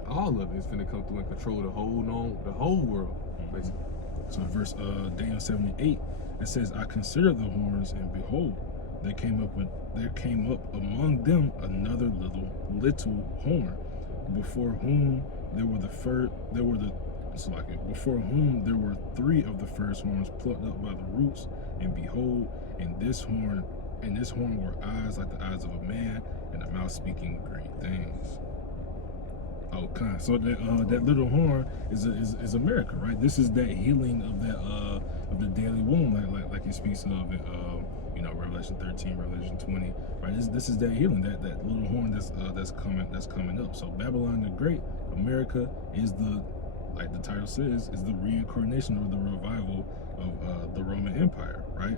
all of it. It's finna come through and control the whole world, basically. So verse Daniel 78, it says, I considered the horns, and behold, there came up among them another little horn, before whom before whom there were 3 of the first horns plucked up by the roots, and behold, in this horn were eyes like the eyes of a man, and a mouth speaking great things. Okay, so that little horn is America, right? This is that healing of the daily womb, like he speaks of in you know, Revelation 13, Revelation 20, right? This is that healing, that little horn that's coming up. So Babylon the Great, America is like the title says, is the reincarnation or the revival of the Roman Empire, right?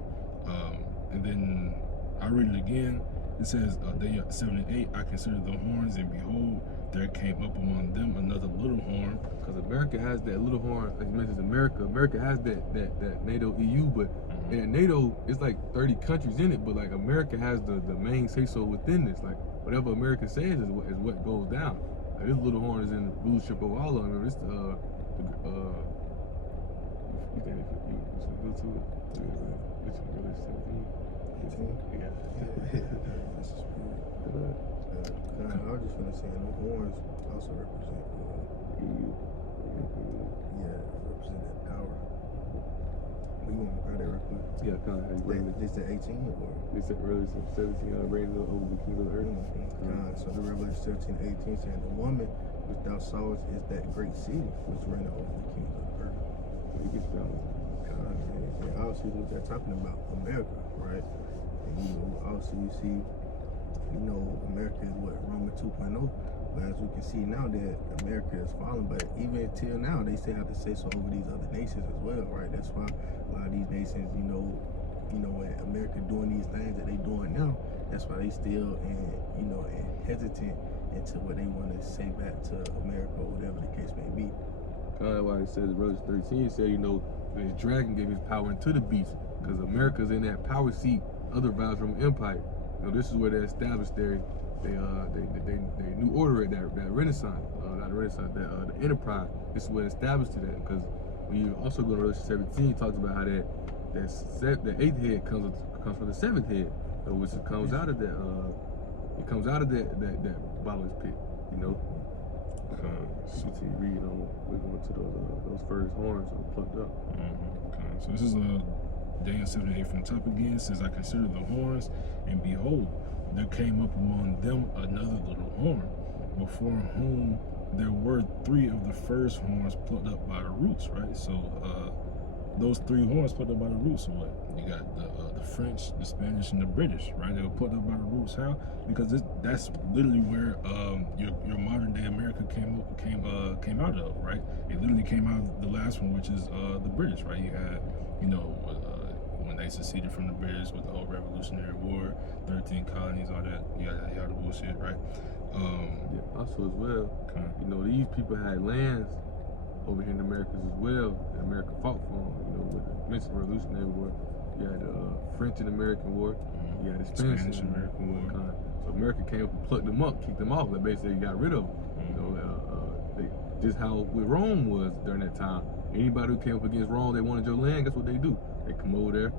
And then I read it again. It says, Daniel 7 and 8, I considered the horns, and behold, there came up among them another little horn. Because America has that little horn, as you mentioned, America has that NATO EU, but and NATO is like 30 countries in it, but like America has the main say-so within this. Like whatever America says is what goes down. Like this little horn is in the rulership of all of them. It's you think you should go to it? It's really 17. Yeah. I was just gonna say, the horns also represent represent that power. We want to grab that real quick. Yeah, kind of how you bring it. This the 18 or? They said earlier 17, reigning over the king of the earth. So the Revelation 17, 18 saying, the woman which thou sawest is that great city which reigneth over the kings of the earth. So you get down. And obviously they're talking about America, right? And you know, obviously you see, you know, America is what, Roman 2.0. But as we can see now that America is falling, but even till now they still have to say so over these other nations as well, right? That's why a lot of these nations, you know, when America doing these things that they doing now, that's why they still hesitant into what they want to say back to America or whatever the case may be. Kind of why it says in Revelation 13, it said, you know, this dragon gave his power into the beast, because America's in that power seat of the Roman Empire. You know, this is where they established their new order at that Renaissance, not the Renaissance, the enterprise. This is where it established that, because when you also go to Revelation 17, it talks about how the 8th head comes from the 7th head, which comes out of that that bottomless pit, you know. So you read on, we're going to those first horns that were plucked up. Okay. So this is Daniel 7 8 from the top again. It says, I considered the horns, and behold, there came up among them another little horn, before whom there were 3 of the first horns plucked up by the roots, right? So those 3 horns plucked up by the roots. So what? You got the French, the Spanish, and the British, right? They were plucked up by the roots. How? Because that's literally where your modern day America came out of, right? It literally came out of the last one, which is the British, right? You had, you know, when they seceded from the British with the whole Revolutionary War, 13 colonies, all that, all the bullshit, right? Also as well, you know, these people had lands over here in the Americas as well, that America fought for them, you know, with the Mexican Revolutionary War. You had the French and American War, you had the Spanish and American War. So America came up and plucked them up, kicked them off, like basically got rid of them. You know, just how with Rome was during that time. Anybody who came up against Rome, they wanted your land, that's what they do. They come over there,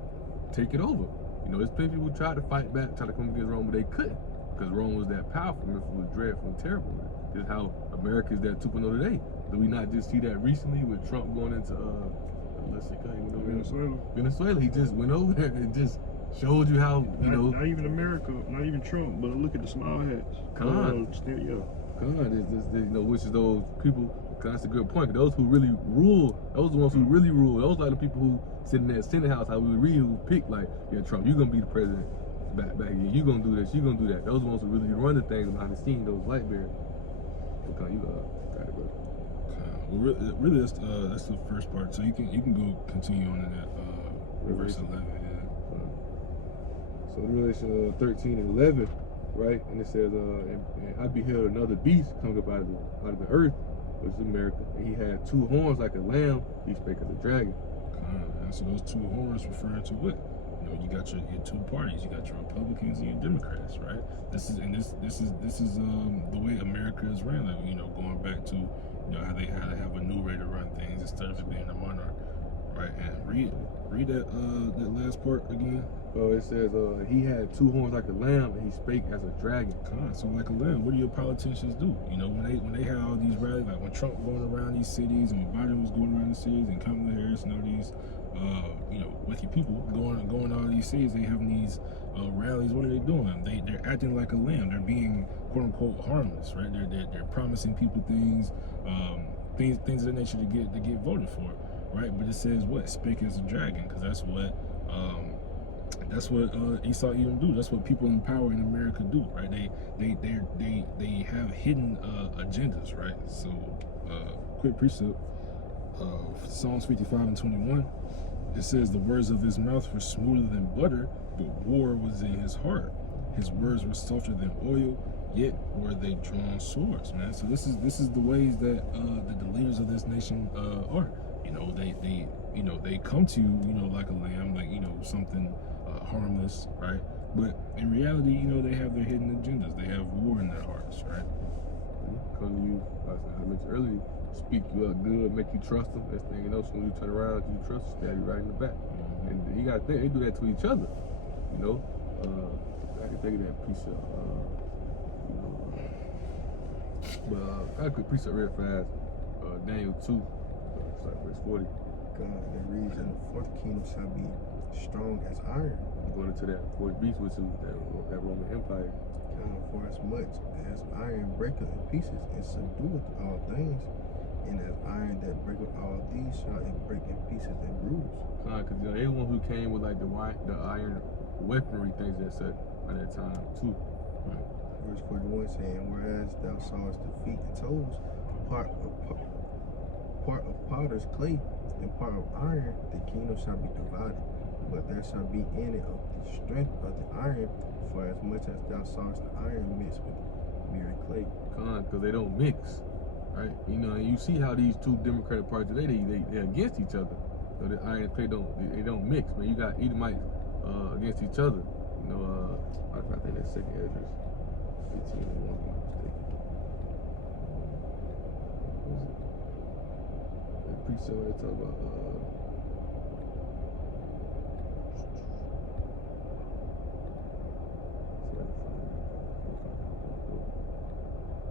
take it over. You know, there's plenty of people who tried to fight back, tried to come against Rome, but they couldn't because Rome was that powerful, it was dreadful and terrible. Just how America is that 2.0 today. Do we not just see that recently with Trump going into let's see, Venezuela? He just went over there and just showed you how not even America, not even Trump, but look at the small hats. Still, which is those people. Cause that's a good point. Those who really rule, those are the ones who really rule. Those are the people who sit in that Senate house. How we read, who pick like, yeah, Trump, you gonna be the president back here. You gonna do this. You gonna do that. Those are the ones who really run the things behind the scenes. Those light bears. Okay, you got it, bro. Well, really, that's the first part. So you can go continue on in that verse 11. Yeah. So Revelation 13 and 11, right? And it says, and I beheld another beast coming up out of the earth, which is America, and he had two horns like a lamb. He spake as a dragon. And so those two horns referring to what? You know, you got your two parties. You got your Republicans and your Democrats, right? This is the way America is ran. Like, you know, going back to how they have a new way to run things instead of it being a monarch, right? And read that last part again. It says he had two horns like a lamb, and he spake as a dragon. So like a lamb, what do your politicians do? You know, when they have all these rallies, like when Trump going around these cities, and when Biden was going around the cities, and Kamala Harris and all these wicked people going to all these cities, they have these rallies. What are they doing? They're acting like a lamb. They're being quote unquote harmless, right? They're promising people things of that nature to get voted for, right? But it says what? Speak as a dragon, because that's what Esau Edom do. That's what people in power in America do, right? They have hidden agendas, right? So quick precept, Psalms 55 and 21. It says the words of his mouth were smoother than butter, but war was in his heart. His words were softer than oil, yet were they drawn swords, man. So this is the ways that the leaders of this nation are. You know, they come to you, like a lamb, like something harmless, right? But in reality, they have their hidden agendas. They have war in their hearts, right? Come to you, as I mentioned earlier, speak you up good, make you trust them. That's the thing, when you turn around, you trust, stab you right in the back. And you got to think, they do that to each other, I can think of that precept, I could precept real fast, Daniel 2, verse 40. God, that reads, and the fourth kingdom shall be strong as iron. Going into that fourth beast, which is that Roman Empire. For as much as iron breaketh in pieces and subdueth all things, and as iron that breaketh all these shall it break in pieces and bruise. Because they the one who came with like the iron weaponry things that set by that time too. Right. Verse 41 saying, whereas thou sawest the feet and toes, part of potter's clay and part of iron, the kingdom shall be divided. But there shall be in it of the strength of the iron, for as much as thou sawest the iron mixed with mere clay. Because they don't mix, right? And you see how these two Democratic parties today, they're against each other. So the iron and clay don't mix. Man, you got Edomites against each other. I think that's second Ezra 18 and 1, if I'm not mistaken. What was it? That precept they talk about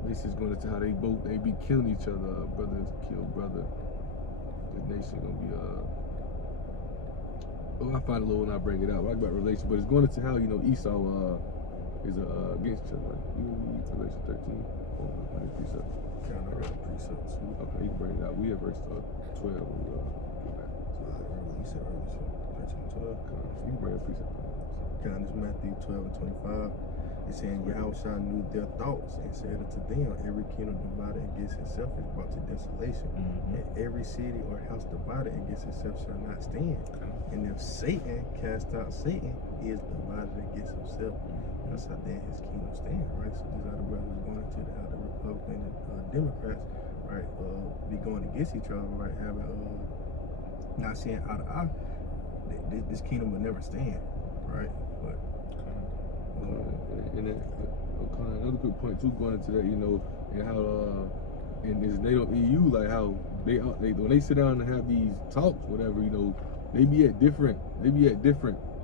this is going to how they be killing each other. Brothers kill brother. This nation gonna be I find a little when I bring it up. I talk about relation, but it's going into how Esau is against each other. Relation 13. Precept. Kind of read precept too. Okay, you can bring it out. We have verse 12 when we get back. You said Revelation 13 12. You can bring a precept. Kind of Matthew 12 and 25. It's saying Yahushua knew their thoughts and said unto them, every kingdom divided against itself is brought to desolation. And every city or house divided against itself shall not stand. And if Satan cast out Satan, he is divided against himself. That's how then his kingdom stand, right? So these are the brothers going to how the Republican and Democrats, right, be going against each other, right, having not seeing eye to eye. This kingdom will never stand, right? But and another good point too, going into that, and how in this NATO EU, like how they when they sit down and have these talks, whatever, they be at different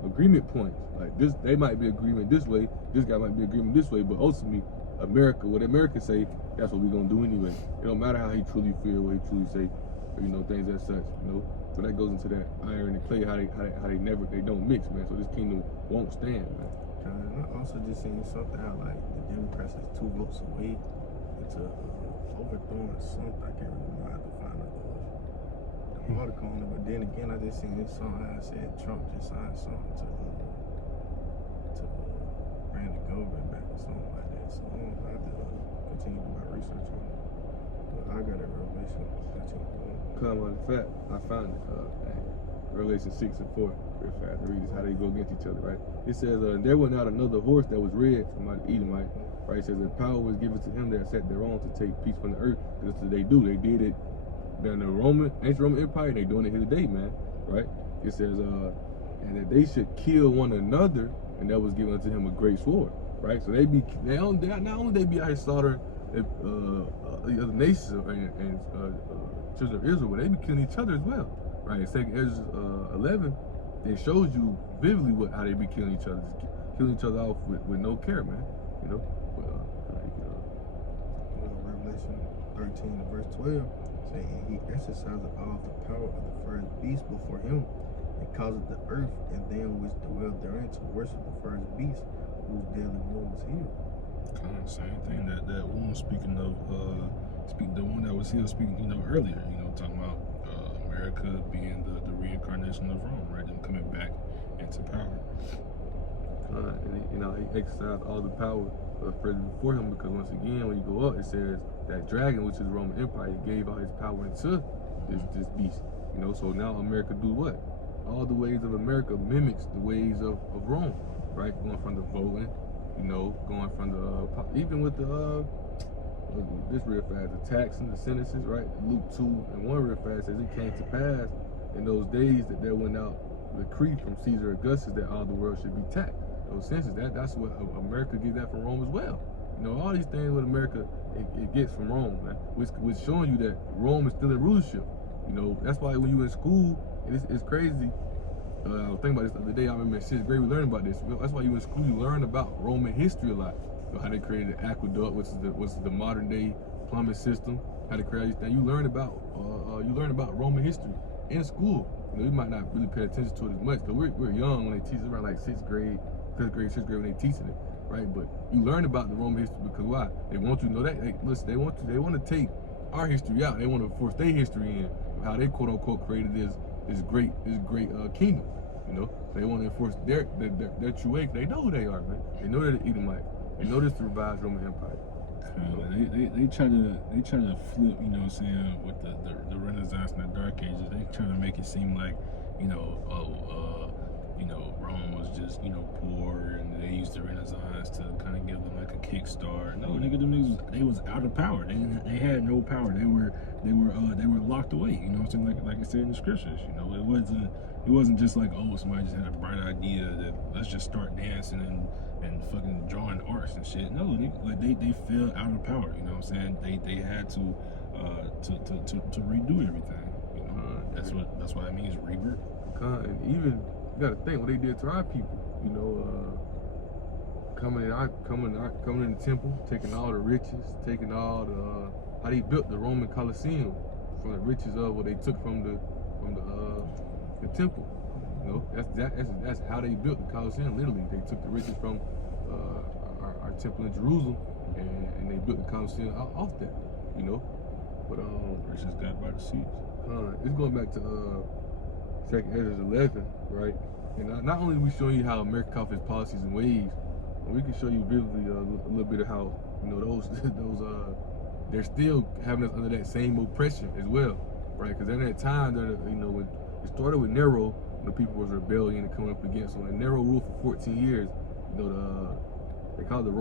agreement points. Like this, they might be agreement this way. This guy might be agreement this way. But ultimately, America, what America say, that's what we're gonna do anyway. It don't matter how he truly feel, what he truly say, or, things as such. So that goes into that iron and clay, how they don't mix, man. So this kingdom won't stand, man. And I also just seen something how like the Democrats is 2 votes away into overthrowing something. I can't really know how to find the article on it, but then again, I just seen this song. I said Trump just signed something to bring the government back or something like that. So I have to continue to do my research on it. But I got a revelation. Come on the fact, I found it. Revelation 6 and 4. Real fast. Read this, how they go against each other, right? It says, there went out another horse that was red from out Edomite, right? It says, the power was given to him that sat thereon to take peace from the earth. Because that's what they do. They did it during the ancient Roman Empire, and they doing it here today, man, right? It says, and that they should kill one another, and that was given unto him a great sword, right? So not only they be out here slaughtering the other nations and children of Israel, but they be killing each other as well, right? In 2 Ezra 11, it shows you vividly how they be killing each other off with no care, man. Revelation 13 and verse 12 saying, and he exercised all the power of the first beast before him, and caused the earth and them which dwell therein to worship the first beast, whose deadly wound was healed. Kind of same thing. That one, speaking of the one that was here speaking, earlier, talking about America being the reincarnation of Rome, right? Them coming back into power. And he exercised all the power before him, because once again, when you go up, it says that dragon, which is the Roman Empire, gave all his power into this beast. So now America do what? All the ways of America mimics the ways of Rome, right? Going from the voting, going from the even with the this real fast, the tax and the sentences, right? Luke 2 and 1 real fast says it came to pass in those days that there went out the decree from Caesar Augustus that all the world should be taxed. Those sentences, that's what America gets that from Rome as well. All these things with America, it gets from Rome, man. Which showing you that Rome is still in rulership. That's why when you in school, and it's crazy. I was thinking about this the other day. I remember in 6th grade we learned about this. That's why you in school, you learn about Roman history a lot. How they created the aqueduct, which is the modern day plumbing system. How they create these things. You learn about Roman history in school. You might not really pay attention to it as much because we're young when they teach it, around like 6th grade, 5th grade, 6th grade when they teaching it, right? But you learn about the Roman history because why? They want you to know that. Listen, they want to take our history out. They want to force their history in, how they quote unquote created this great kingdom. They want to enforce their true way. They know who they are, man. They know they're the Edomite. They know this to revive Roman Empire. They try to flip, with the Renaissance and the Dark Ages. They try to make it seem like, Rome was just, poor, and they used the Renaissance to kind of give them like a kickstart. No, nigga, them niggas, they was out of power. They had no power. They were locked away. Like it said in the scriptures. It wasn't just like, oh, somebody just had a bright idea that let's just start dancing and fucking drawing arts and shit. No, they fell out of power. They had to redo everything. That's what it means, rebirth. And even you got to think what they did to our people. Coming in the temple, taking all the riches, taking all the how they built the Roman Colosseum from the riches of what they took from the temple. That's how they built the Colosseum. Literally, they took the riches from our temple in Jerusalem, and they built the Colosseum off that. But riches got by the seas. It's going back to 2 Ezra 11, right? And not only are we showing you how America caught its policies and ways, but we can show you vividly a little bit of how those they're still having us under that same oppression as well, right? Because at that time, when it started with Nero, the people was rebellion and coming up against him. And Nero ruled for 14 years. They call it the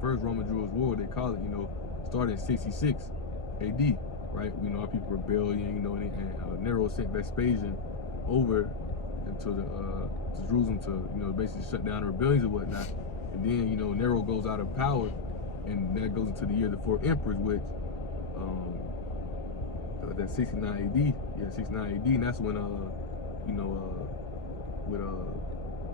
first Roman Jewish war. They call it, started in 66 AD, right? Our people rebellion, and Nero sent Vespasian over to Jerusalem to basically shut down the rebellions and whatnot. And then Nero goes out of power, and that goes into the year of the 4th emperors, which that's 69 AD. Yeah, 69 AD, and that's when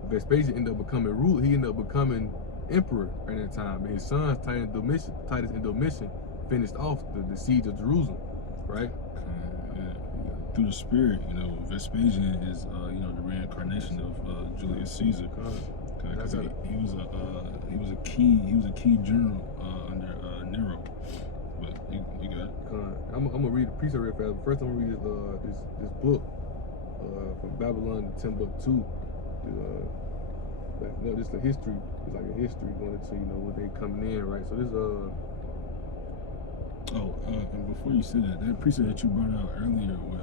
Vespasian ended up becoming ruler. He ended up becoming emperor at that time. And his son, Titus and Domitian, finished off the siege of Jerusalem, right? Through the spirit, you know, Vespasian is, you know, the reincarnation of Julius Caesar. Because he was a key general under Nero. But you got it. I'm gonna read the piece I read fast. First, I'm gonna read this book from Babylon to Timbuktu. This is the history. It's like a history going into, you know, what they coming in, right? So this and before you said that precept that you brought out earlier with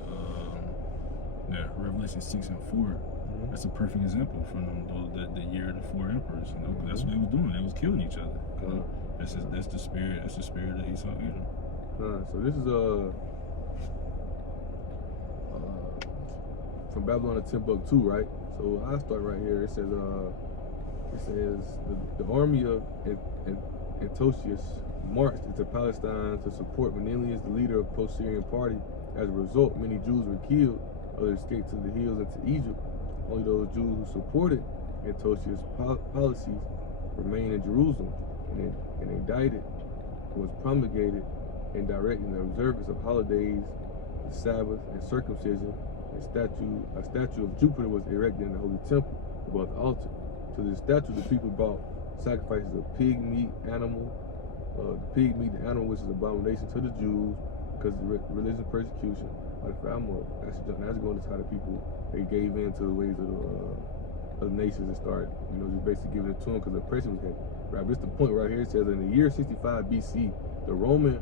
Revelation 6 and 4, that's a perfect example from the year of the 4 emperors. You know, that's what they was doing. They was killing each other. You know? That's the spirit. That's the spirit that Esau. You know. So this is from Babylon to Timbuktu, right? So I start right here. It says the army of Antiochus marched into Palestine to support Menelaus, the leader of post-Syrian party. As a result, many Jews were killed. Others escaped to the hills and to Egypt. Only those Jews who supported Antiochus' policies remained in Jerusalem, and indicted was promulgated and directing the observance of holidays, the Sabbath, and circumcision. A statue of Jupiter was erected in the holy temple above the altar. To the statue, the people brought sacrifices of pig meat, animal. The pig meat, the animal, which is abomination to the Jews because of the religious persecution. I'm actually going to how the people, they gave in to the ways of the nations and started, you know, just basically giving it to them because the oppression was heavy. Right, but it's the point right here. It says in the year 65 BC, the Roman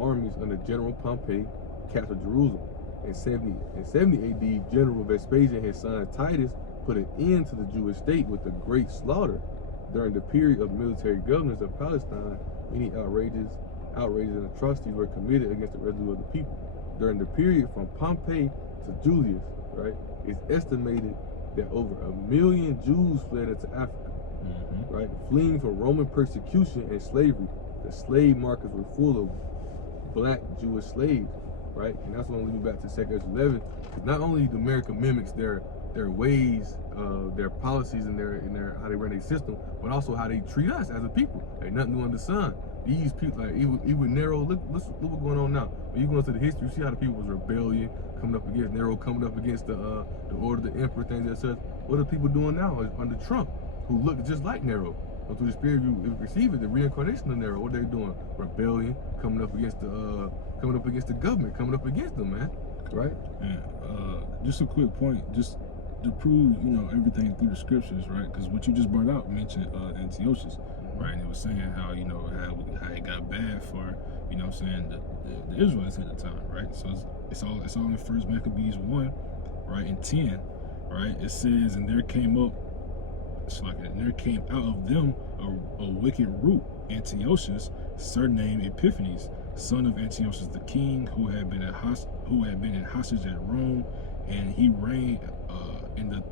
armies under General Pompey captured Jerusalem. In 70 AD, General Vespasian and his son Titus put an end to the Jewish state with a great slaughter. During the period of military governance of Palestine, many outrages and atrocities were committed against the residue of the people. During the period from Pompey to Julius, right, it's estimated that over 1 million Jews fled into Africa, right, fleeing from Roman persecution and slavery. The slave markets were full of black Jewish slaves, right, and that's when we move back to 2 11. Not only do America mimics their ways, their policies, and their how they run their system, but also how they treat us as a people. Like nothing new under the sun. These people, like even Nero, look what's going on now. When you go into the history, you see how the people was rebellion, coming up against Nero, coming up against the order of the emperor, things that such. What are people doing now under Trump, who look just like Nero? Or through the spirit, you receive it, the reincarnation of Nero. What are they doing? Rebellion, coming up against the government, coming up against them, man. Right? And just a quick point, just to prove, you know, everything through the scriptures, right? Because what you just brought out mentioned Antiochus, right? And it was saying how, you know, how it got bad for, you know what I'm saying, the Israelites at the time, right? So it's all in First Maccabees 1, right? And 10, right? It says, and there came out of them a wicked root, Antiochus, surnamed Epiphanes, son of Antiochus the king, who had been in hostage at Rome, and he reigned in the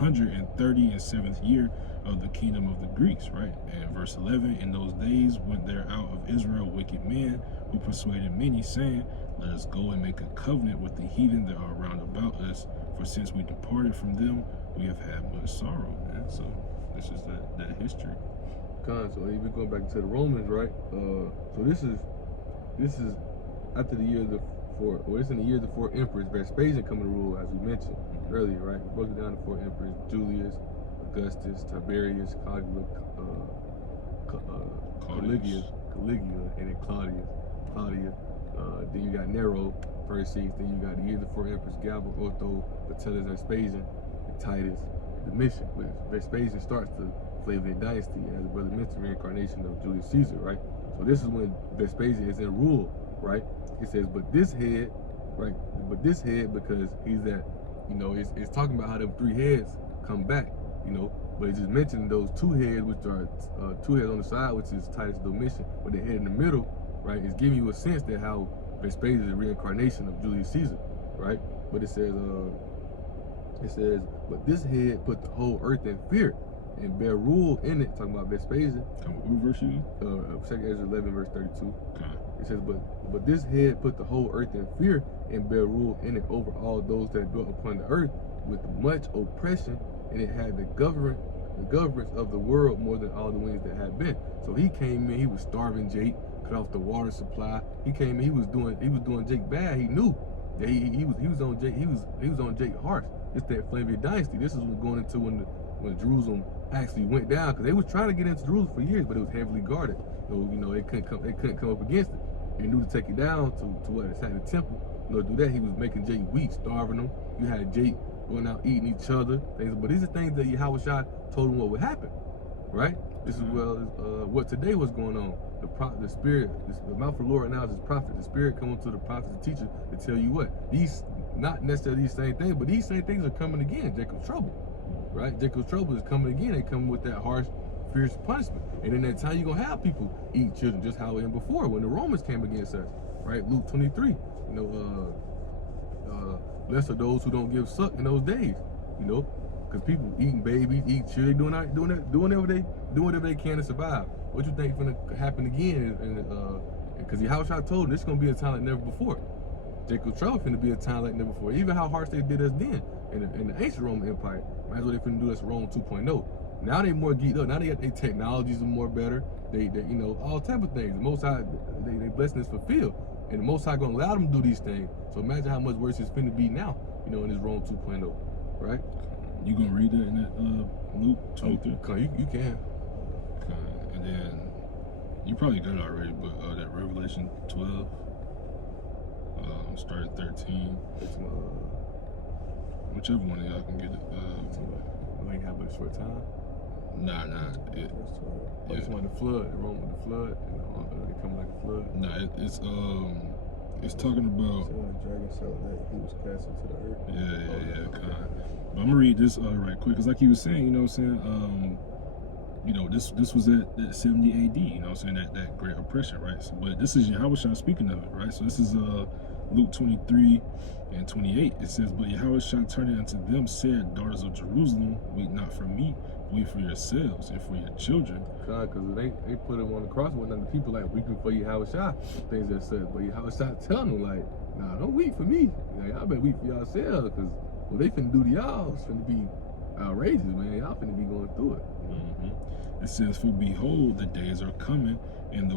137th year of the kingdom of the Greeks, right? And verse 11, in those days went there out of Israel wicked men who persuaded many, saying, let us go and make a covenant with the heathen that are round about us, for since we departed from them, we have had much sorrow, man. So this is that history. So even going back to the Romans, right? So this is after the year of the 4, or it's in the year of the 4 emperors. Vespasian coming to rule, as we mentioned earlier, right? We broke it down to 4 emperors: Julius, Augustus, Tiberius, Caligula, and then Claudia. Then you got Nero, Perseus. Then you got the year of the 4 emperors: Galba, Otho, Vitellius, Vespasian, and Titus. Domitian. With Vespasian starts the Flavian dynasty as a brother mentioned, reincarnation of Julius Caesar, right? So this is when Vespasian is in rule, right? It says, but this head, right? But this head, because he's that, you know, it's talking about how them 3 heads come back, you know, but it's just mentioning those 2 heads, which are 2 heads on the side, which is Titus Domitian, but the head in the middle, right, is giving you a sense that how Vespasian is a reincarnation of Julius Caesar, right? But it says, but this head put the whole earth in fear. and bear rule in it. Talking about Vespasian. What verse you? 2 Ezra 11 verse 32. Okay. It says, but this head put the whole earth in fear and bear rule in it over all those that dwelt upon the earth with much oppression, and it had the governance of the world more than all the winds that had been. So he came in, he was starving Jake, cut off the water supply. He came in, he was doing Jake bad. He knew that he was on Jake, he was on Jake Harsh. It's that Flavian dynasty. This is what going into when Jerusalem actually went down, because they was trying to get into Jerusalem for years, but it was heavily guarded. So they couldn't come up against it. They knew to take it down to what attack the temple. To do that, he was making Jake weak, starving them. You had Jake going out eating each other. But these are things that Yahweh Shai told him what would happen, right? This is what today was going on. The spirit, the mouth of the Lord now is his prophet. The spirit coming to the prophet, the teacher, to tell you what these, not necessarily these same things, but these same things are coming again. Jacob's trouble, right? Jacob's trouble is coming again. They come with that harsh, fierce punishment. And in that time, you're gonna have people eat children, just how in before when the Romans came against us, right? Luke 23. Blessed are those who don't give suck in those days, because people eating babies, eating children, doing whatever they can to survive. What you think gonna happen again? Because Yahweh told them this gonna be a time like never before. Jacob's trouble finna be a time like never before. Even how harsh they did us then in the ancient Roman Empire, might as well they finna do us Rome 2.0. Now they more geeked up. Now they got their technologies are more better. They all type of things. The Most High, they blessing is fulfilled, and the Most High gonna allow them to do these things. So imagine how much worse it's finna be now, in this Rome 2.0, right? You gonna read that in that Luke 23? You can. Okay. And then you probably got it already, but that Revelation 12, start at 13. Whichever one of y'all can get it. We ain't have but a short time. Nah. It's one the flood, the Rome with the flood, they come like a flood. Nah, it's talking about. So when the dragon saw that, he was cast into the earth. Yeah, kind of. But I'm gonna read this right quick, because like you was saying, this was at 70 AD, that great oppression, right? So, but this is Yahweh Shai speaking of it, right? So this is Luke 23 and 28. It says, but Yahweh Shai turning unto them said, daughters of Jerusalem, weep not for me, weep for yourselves and for your children. Because they put him on the cross with the people like weeping for Yahweh Shai, things that said, but Yahweh Shai telling them like, nah, don't weep for me. Like, y'all better weep for yourselves, because what they finna do to y'all is finna be outrageous, man. Y'all finna be going through it. Mm-hmm. It says, for behold, the days are coming, in the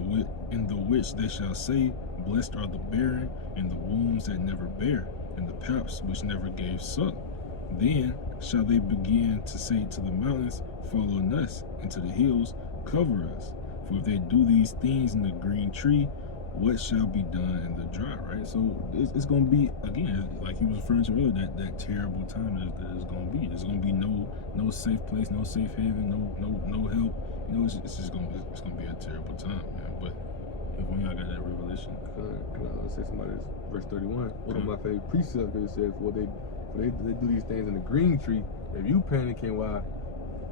which they shall say, blessed are the barren, and the wombs that never bare, and the paps which never gave suck. Then shall they begin to say to the mountains, fall on us, and to the hills, cover us. For if they do these things in the green tree, what shall be done in the dry, right? So it's going to be, again, like he was referring to earlier, that terrible time that it's going to be. There's going to be no safe place, no safe haven, no help. It's going to be a terrible time, man. But if one of y'all got that revelation. Can I say something about this? Verse 31. One of my favorite precepts here says, they do these things in the green tree. If you panicking while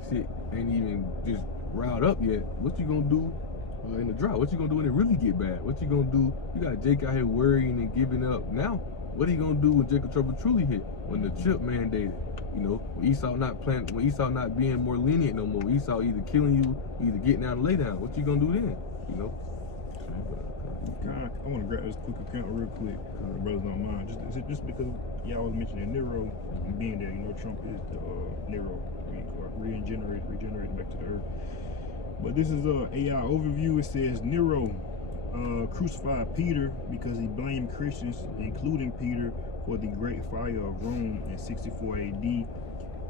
shit ain't even just riled up yet, what you gonna do in the dry? What you gonna do when it really get bad? What you gonna do? You got Jake out here worrying and giving up now. What are you gonna do when Jacob trouble truly hit? When the chip mandated, when Esau not being more lenient no more. Esau either killing you, either getting down and lay down. What you gonna do then? I want to grab this quick account real quick, the brothers don't mind. Just because y'all was mentioning Nero being there, Trump is the Nero regenerated back to the earth. But this is a AI overview. It says Nero crucified Peter because he blamed Christians, including Peter, for the great fire of Rome in 64 AD,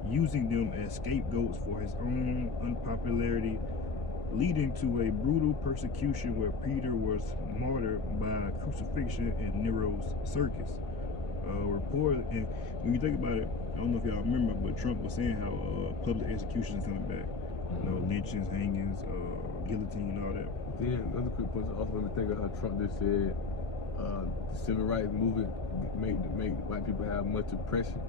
using them as scapegoats for his own unpopularity, leading to a brutal persecution where Peter was martyred by crucifixion in Nero's circus. Report, and when you think about it, I don't know if y'all remember, but Trump was saying how public executions coming back, lynchings, hangings, guillotine, and all that. Then another quick point also let me think of how Trump just said the civil rights movement made white people have much oppression.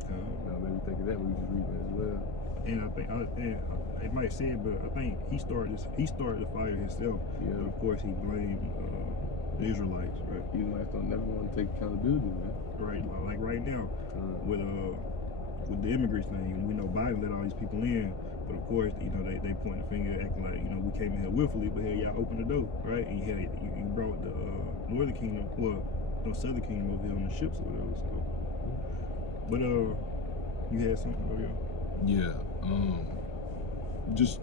Maybe think of that when we just reading as well. And I think it might say it, but I think he started the fire himself. Yeah. And of course, he blamed the Israelites, right? Israelites don't never want to take accountability, man. Right, like right now with the immigrants thing. We know Biden let all these people in, But of course, you know, they point the finger, acting like, you know, we came in here willfully, but hell, y'all opened the door, right? And you brought the Northern Kingdom, well, no, Southern Kingdom over here on the ships or whatever. So, but you had something over here? Yeah. Just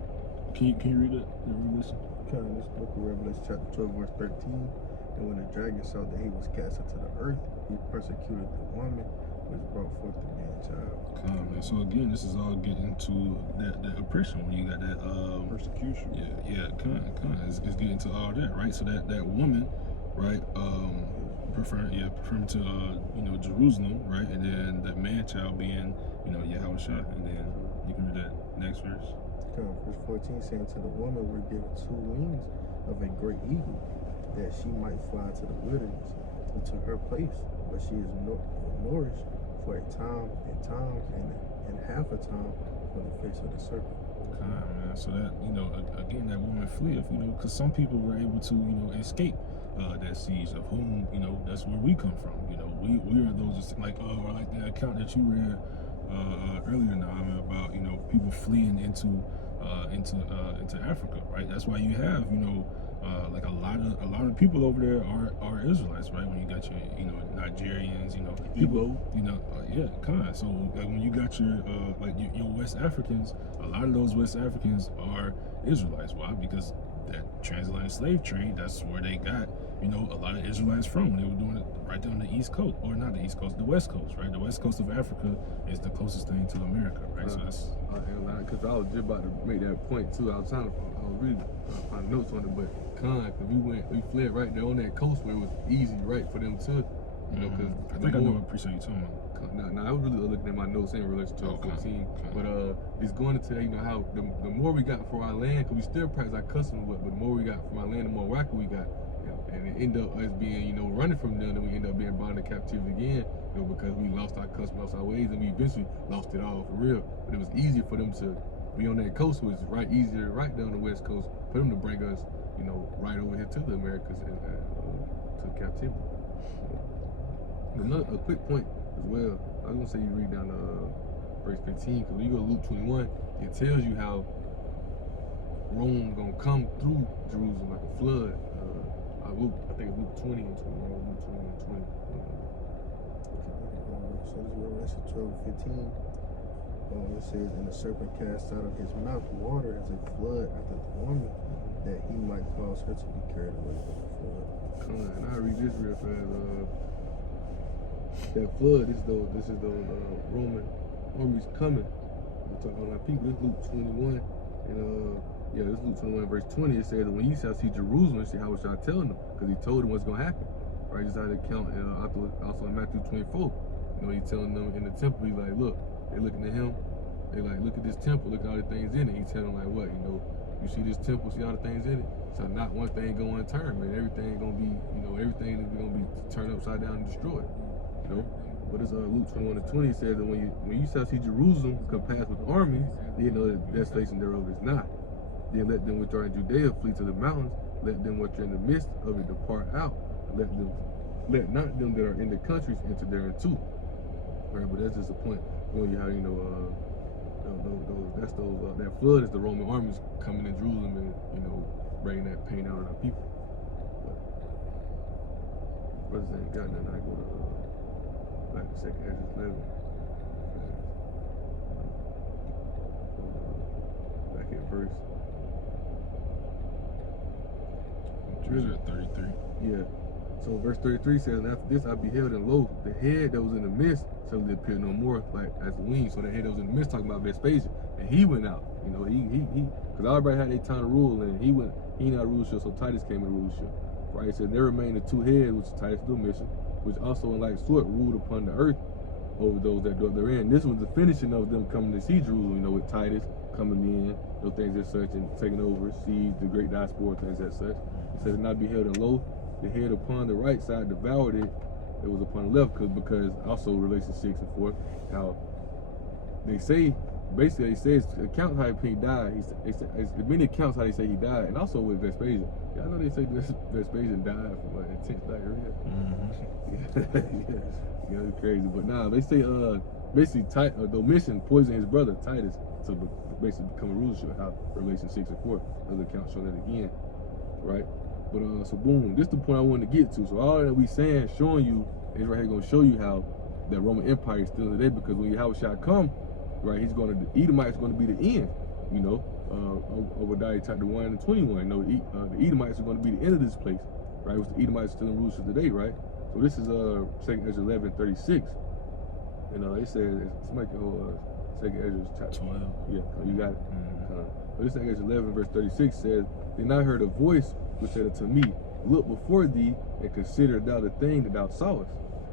can you read that Revelation? Kind of this book of Revelation chapter 12 verse 13. And when the dragon saw that he was cast into the earth, he persecuted the woman which brought forth the man child. Man. So again, this is all getting to that oppression when you got that Persecution. Yeah, kind of. It's getting to all that, right? So that woman, right? Preferring to you know, Jerusalem, right? And then that man child being, you know, Yahushua. And then you can read that next verse. Verse 14 saying, to the woman were given 2 wings of a great eagle, that she might fly to the wilderness into her place, where she is nourished for a time and half a time for the face of the serpent. Man. So that, you know, again, that woman fleeth, you know, because some people were able to, you know, escape that siege, of whom, you know, that's where we come from. You know, we are those, like the account that you read earlier now, about, you know, people fleeing into Africa, right? That's why you have, you know, like a lot of people over there are Israelites, right? When you got your, you know, Nigerians, you know, people, you know, So like when you got your your West Africans, a lot of those West Africans are Israelites. Why? Because that transatlantic slave trade, that's where they got, you know, a lot of Israelites from when they were doing it right there on the East Coast, or not the East Coast, the West Coast, right? The West Coast of Africa is the closest thing to America, right? So that's because I was just about to make that point too. I was really find notes on it, but we fled right there on that coast where it was easy, right, for them to, you know, because I think I know what precinct you're talking about. Now I was really looking at my notes in relation to 14, but it's going to tell you know how the more we got for our land, because we still practice our customs, but the more we got from our land, the more whacker we got, you know, and it ended up us being, you know, running from them, and we end up being brought into captivity again, you know, because we lost our customs, lost our ways, and we eventually lost it all for real. But it was easier for them to be on that coast, was right easier right down the West Coast for them to bring us, you know, right over here to the Americas and to captivity. A quick point as well. I was gonna say you read down to verse 15, because when you go to Luke 21, it tells you how Rome gonna come through Jerusalem like a flood. I think it's Luke 20 and 21, Luke 20 and 20. So this is Revelation 12:15. It says, and the serpent cast out of his mouth water as a flood after the woman, that he might cause her to be carried away by the flood. And I read this real fast. That flood, this is those Roman armies coming. We're talking about people. This Luke 21, and this Luke 21 verse 20. It says that when you shall see Jerusalem, see how was y'all telling them, because he told them what's gonna happen. Right, just out of count. Also in Matthew 24, you know, he's telling them in the temple. He's like, look, they're looking at him. They like, look at this temple. Look at all the things in it. He's telling them like, what, you know, you see this temple, see all the things in it. So not one thing going to turn, man. Everything gonna be, you know, everything is gonna be turned upside down and destroyed. You know, but it's Luke 21 and 20 says that when you shall see Jerusalem compassed with armies, you know that desolation thereof is not. Then let them which are in Judea flee to the mountains. Let them which are in the midst of it depart out. Let not them that are in the countries enter therein too. Right, but that's just a point where you how you know that flood is the Roman armies coming in Jerusalem and, you know, bringing that pain out on our people. But brothers ain't got nothing. I go to back to 2nd Ezra 11. Back at verse. Yours at 33. Yeah. So verse 33 says, and after this I beheld, and lo, the head that was in the midst suddenly appeared no more, like as the wings. So the head that was in the midst, talking about Vespasian, and he went out. You know, he because everybody had their time to rule, and he not rulership, so Titus came in rulership. Right? It said there remained the 2 heads, which is Titus Domitian, which also in like sort ruled upon the earth over those that dwelt therein. This was the finishing of them coming to see Jerusalem, you know, with Titus coming in, those things as such, and taking over, siege, the great diaspora, things as such. It says, not beheld, and lo, the head upon the right side devoured it. It was upon the left, because also Revelation 6 and 4, how they say, basically it says, account how he died. It's many accounts how they say he died, and also with Vespasian. Yeah, I know they say Vespasian died from like intense diarrhea. Yeah, it's crazy. But nah, they say basically Domitian poisoned his brother Titus, basically become a rulership. How Revelation 6 and 4, other accounts show that again, right? But so boom, this is the point I wanted to get to. So all that we saying, showing you, is right here gonna show you how the Roman Empire is still today, because when Yahushua come, right, the Edomites going to be the end, you know. Obadiah chapter 1 and 21, you know, the Edomites are going to be the end of this place, right? Which the Edomites still in rulership today, right? So this is 2nd Ezra 11:36, and it says, somebody can hold 2nd Ezra chapter 12. Yeah, you got it. But this 2nd Ezra 11 verse 36 says, then I heard a voice which said unto me, look before thee, and consider thou the thing that thou sawest.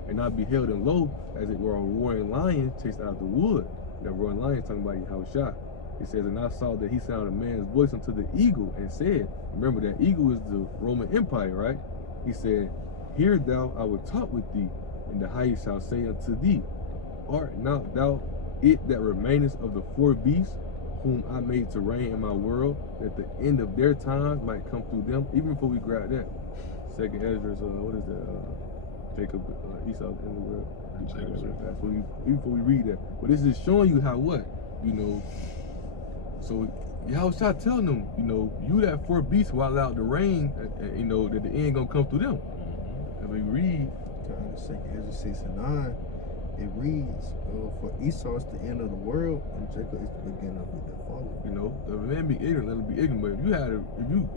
And I beheld, and lo, as it were a roaring lion chased out of the wood. That roaring lion is talking about Yahushua. It says, and I saw that he sounded a man's voice unto the eagle, and said, remember that eagle is the Roman Empire, right? He said, hear thou, I will talk with thee, and the highest shall say unto thee, art not thou it that remainest of the 4 beasts, whom I made to reign in my world, that the end of their times might come through them? Even before we grab that, 2nd Ezra's, what is that? Jacob, Esau, in the world. Even before we read that, but this is showing you how what, you know. So Yahushua telling them, you know, you that 4 beasts who are allowed to reign, you know, that the end gonna come through them. And we read, 2nd Ezra 6 and 9, it reads, for Esau is the end of the world, and Jacob is the beginning of the fall. you know, the man be ignorant, let him be ignorant. But if you had,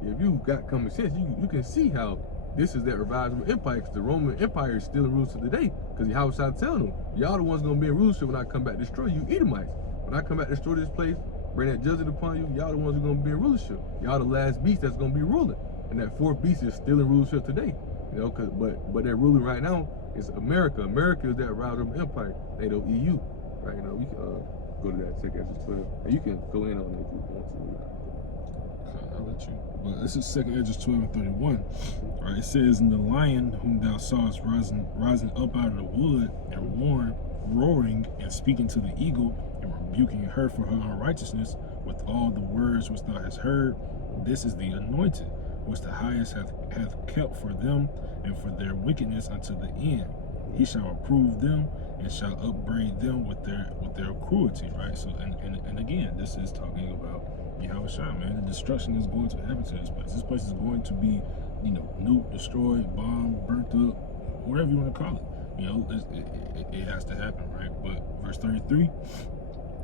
if you got common sense, you can see how this is that revised empire, because the Roman Empire is still in rulership today. Because Yahushua telling them, y'all the ones gonna be in rulership when I come back destroy you Edomites. When I come back destroy this place, bring that judgment upon you, y'all the ones who gonna be in rulership. Y'all the last beast that's gonna be ruling. And that 4th beast is still in rulership today. You know, but they're ruling right now is America. America is that Roman Empire. They don't EU. Right, you know, we can go to that 2nd Ezra 12. And you can go in on it if you want to. I'll let you. But this is 2nd Ezra 12 and 31. Right, it says, and the lion whom thou sawest rising up out of the wood, and roaring and speaking to the eagle, and rebuking her for her unrighteousness with all the words which thou hast heard, this is the anointed, which the highest hath kept for them, and for their wickedness unto the end. He shall approve them, and shall upbraid them with their cruelty. Right. So and again, this is talking about Yahushua, man. The destruction is going to happen to this place. This place is going to be, you know, nuked, destroyed, bombed, burnt up, whatever you want to call it. You know, it has to happen, right? But verse 33,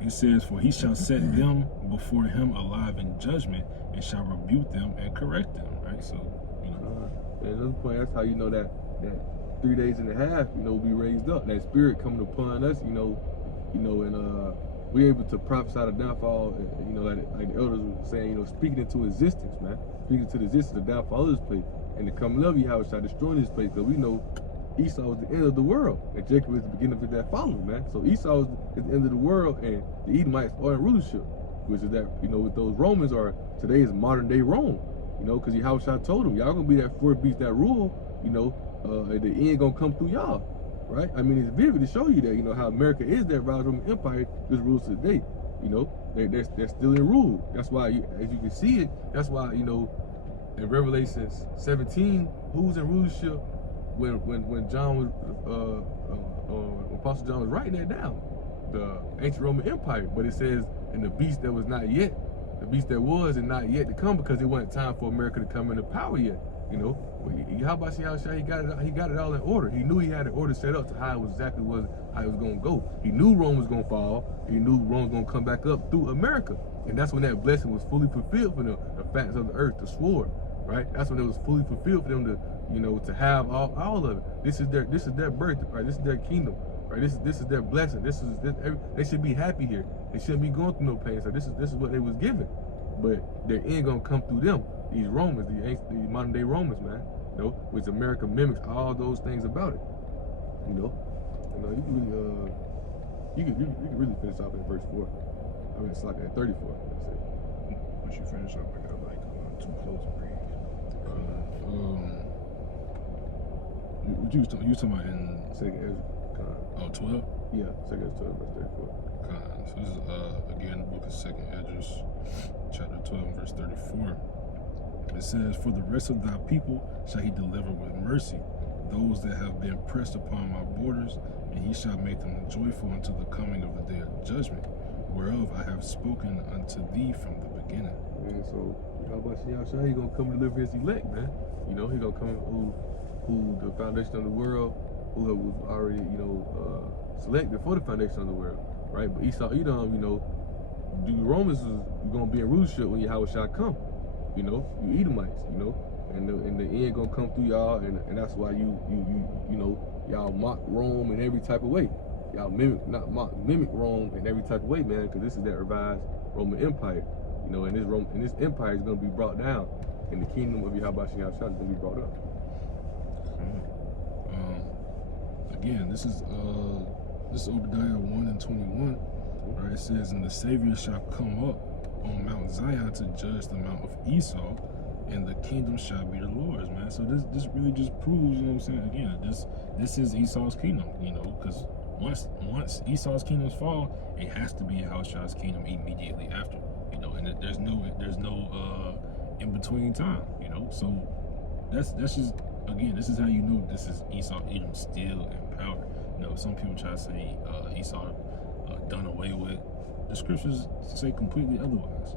it says, for he shall set them before him alive in judgment, and shall rebuke them and correct them, right? So, you know. And another point, that's how you know that 3 days and a half, you know, be raised up. That spirit coming upon us, you know, and we're able to prophesy the downfall, you know, like the elders were saying, you know, speaking into existence, man. Speaking to the existence, the downfall of this place. And the coming of Yahushua destroying this place, because we know Esau is the end of the world, and Jacob is the beginning of that following, man. So Esau is the end of the world, and the Edomites are in rulership, which is that, you know, what those Romans are, today is modern day Rome, you know, because Yahushua told them, y'all gonna be that 4th beast that rule, you know, the end gonna come through y'all, right? I mean, it's vivid to show you that, you know, how America is that Roman Empire just rules today, you know, they're still in rule. That's why, as you can see it, that's why, you know, in Revelation 17, who's in rulership? When John was, when Apostle John was writing that down, the ancient Roman Empire, but it says, and the beast that was not yet, the beast that was and not yet to come, because it wasn't time for America to come into power yet. You know, how about see how he got it all in order. He knew he had an order set up to how it was exactly how it was gonna go. He knew Rome was gonna fall. He knew Rome was gonna come back up through America, and that's when that blessing was fully fulfilled for them. The facts of the earth, the sword, right? That's when it was fully fulfilled for them to, you know, to have all of it. This is their birth, right? This is their kingdom, right? This is their blessing. They should be happy here. They shouldn't be going through no pain. So this is what they was given, but their end gonna come through them. These Romans, the modern day Romans, man, you know, which America mimics all those things about it. You know, you can really finish off at verse 4. I mean, it's like at 34. That's it. Once you finish up, I got like 2 closing reads. What you was talking about in 2nd Ezra. 12? Yeah, 2nd Ezra 12, verse 34. So this is again the book of 2nd Ezra, chapter 12, verse 34. It says, for the rest of thy people shall he deliver with mercy, those that have been pressed upon my borders, and he shall make them joyful unto the coming of the day of judgment. whereof I have spoken unto thee from the beginning. And so, how about Yahshua? He gonna come deliver his elect, man. You know, he gonna come who the foundation of the world, who was already, selected for the foundation of the world, right? But Esau, Edom, the Romans is gonna be in rulership when Yahshua come. You Edomites, and the end gonna come through y'all, and that's why y'all mock Rome in every type of way. Y'all mimic Rome in every type of way, man, because this is that revised Roman Empire, and this empire is gonna be brought down, and the kingdom of Yahweh Shah is gonna be brought up. Again, this is Obadiah 1:21. Right, it says, "And the Savior shall come up on Mount Zion to judge the mount of Esau, and the kingdom shall be the Lord's." Man, so this really just proves, you know what I'm saying? Again, this is Esau's kingdom, because once Esau's kingdoms fall, it has to be Yahushua's kingdom immediately after, and there's no in between time, So that's just, again, this is how you know this is Esau Edom still in power. Some people try to say Esau done away with. The scriptures say completely otherwise,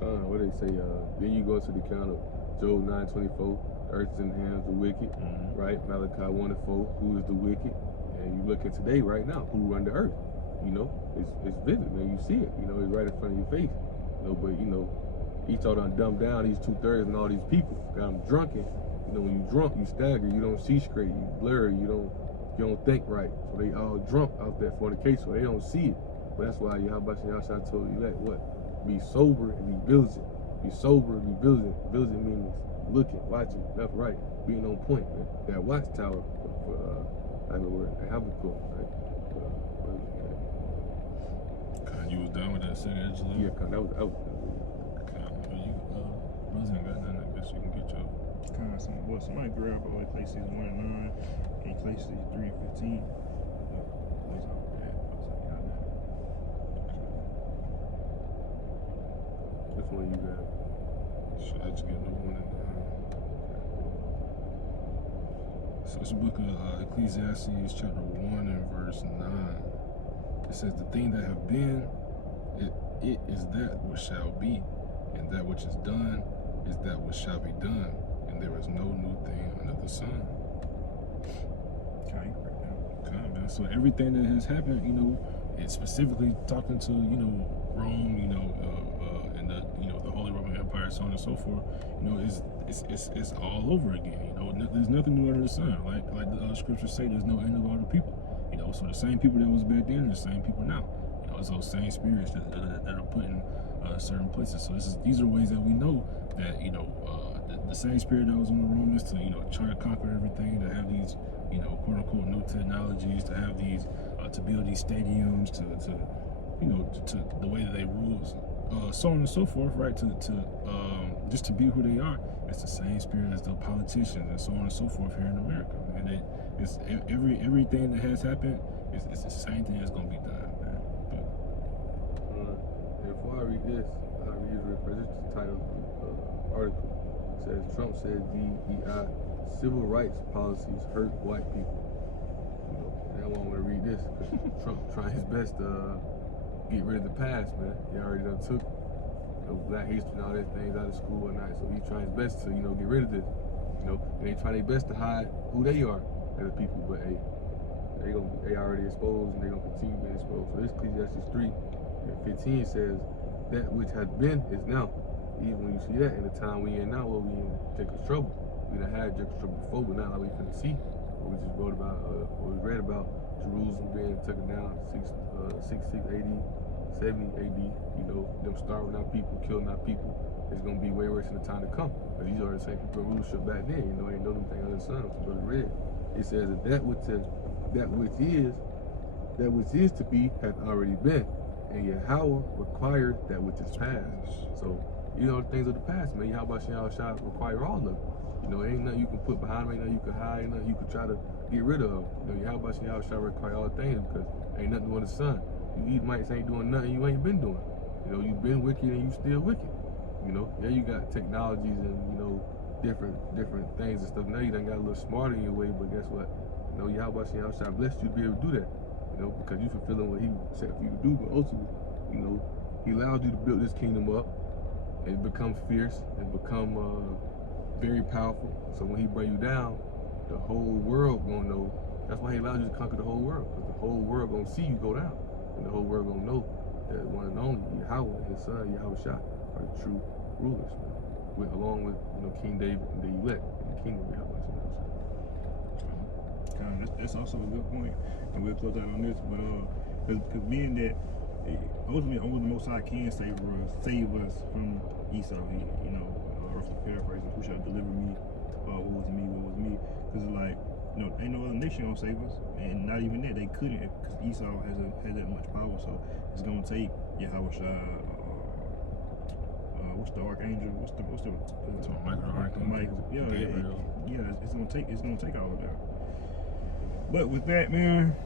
What they say? Then you go to the account of Job 9:24. The earth is in the hands of the wicked, right? Malachi 1:4. Who is the wicked? And you look at today, right now, who run the earth? It's vivid, man. You see it. It's right in front of your face. But Esau done dumbed down these 2/3 and all these people. Got them drunken. When you drunk, you stagger. You don't see straight. You blur. You don't think right. So they all drunk out there fornication. So they don't see it. But that's why Yahweh Shah told you that what? Be sober and be vigilant. Be sober and be vigilant. Vigilant means looking, watching, left, right, being on point. Man. That watchtower for I know word. I have a quote, right? You was done with that city, Angela? Yeah, that was. You wasn't got nothing. I guess you can get your. Somebody grab Ecclesiastes 1:9 and Ecclesiastes 3:15. Which one you grab? Should I just get the 1:9? So it's the book of Ecclesiastes chapter 1 and verse 9. It says, "The thing that have been, it is that which shall be, and that which is done is that which shall be done, and there is no new thing under the sun." Okay, Man. So everything that has happened, it's specifically talking to, Rome, and the Holy Roman Empire, so on and so forth. It's all over again. There's nothing new under the sun. Like the scriptures say, there's no end of all the people. So the same people that was back then are the same people now. It's those same spirits that are put in certain places. So these are ways that we know that the same spirit that was on the Romans to try to conquer everything, to have these quote unquote new technologies, to have these to build these stadiums, to the way that they rule, so on and so forth, right? To just to be who they are. It's the same spirit as the politicians and so on and so forth here in America. And it's everything that has happened. It's the same thing that's gonna be done, man. Before I read this, I'll reiterate for this is the title of the article. It says Trump says DEI civil rights policies hurt white people. And I want to read this because Trump trying his best to get rid of the past, man. He already done took black history and all those things out of school and night, so he's trying his best to get rid of this. And they try their best to hide who they are as a people, but hey, they already exposed and they're gonna continue being exposed. So this Ecclesiastes 3:15 says, "That which has been is now." Even when you see that in the time we in now, where we in Jacob's trouble, we done had Jacob's trouble before, but not like we finna see. We just wrote about, or we read about Jerusalem being taken down 66 AD, 70 AD. Them starving our people, killing our people. It's gonna be way worse in the time to come. But these are the same people in rulership back then. Ain't no anything under the sun. So brother read, it says that which is to be hath already been, and Yahweh requires that which is past. So the things of the past, man. Yahweh shall require all of it. Ain't nothing you can put behind them, ain't nothing you can hide, ain't nothing you can try to get rid of. Yahweh shall require all things because ain't nothing under the sun. You Edomites ain't doing nothing you ain't been doing. You've been wicked and you still wicked. Yeah, you got technologies and different things and stuff. Now you done got a little smarter in your way, but guess what? Yahweh shall bless you to be able to do that. you know, because you fulfilling what he said for you to do. But ultimately, you know, he allowed you to build this kingdom up and become fierce and become very powerful. So when he bring you down, the whole world gonna know. That's why he allowed you to conquer the whole world, because the whole world gonna see you go down, and the whole world gonna know that one and only Yahweh and his son Yahweh Shah are the true rulers, man. Along with, you know, King David and the elect in the kingdom of Yahweh. That's also a good point, and we'll close out on this. But because being that ultimately only the Most High can save us from Esau. He, you know, roughly paraphrasing, who shall deliver me? What was me? What was me? Because it's like, you know, ain't no other nation gonna save us, and not even that they couldn't, because Esau has that much power. So it's gonna take Yahweh Shah. What's the archangel? What's the Michael? Yeah. It's gonna take all of that. But with that, man,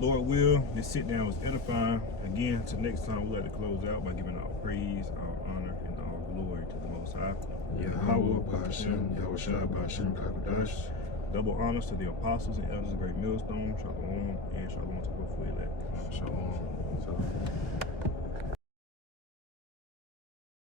Lord will, this sit down was edifying. Again, until next time, we'd like to close out by giving all praise, all honor, and all glory to the Most High. Yahweh, Ba'ashem, Yahweh Shah, Ba'ashem, Kakadash. Double honors to the apostles and elders of Great Millstone. Shalom and shalom to both elect. Shalom.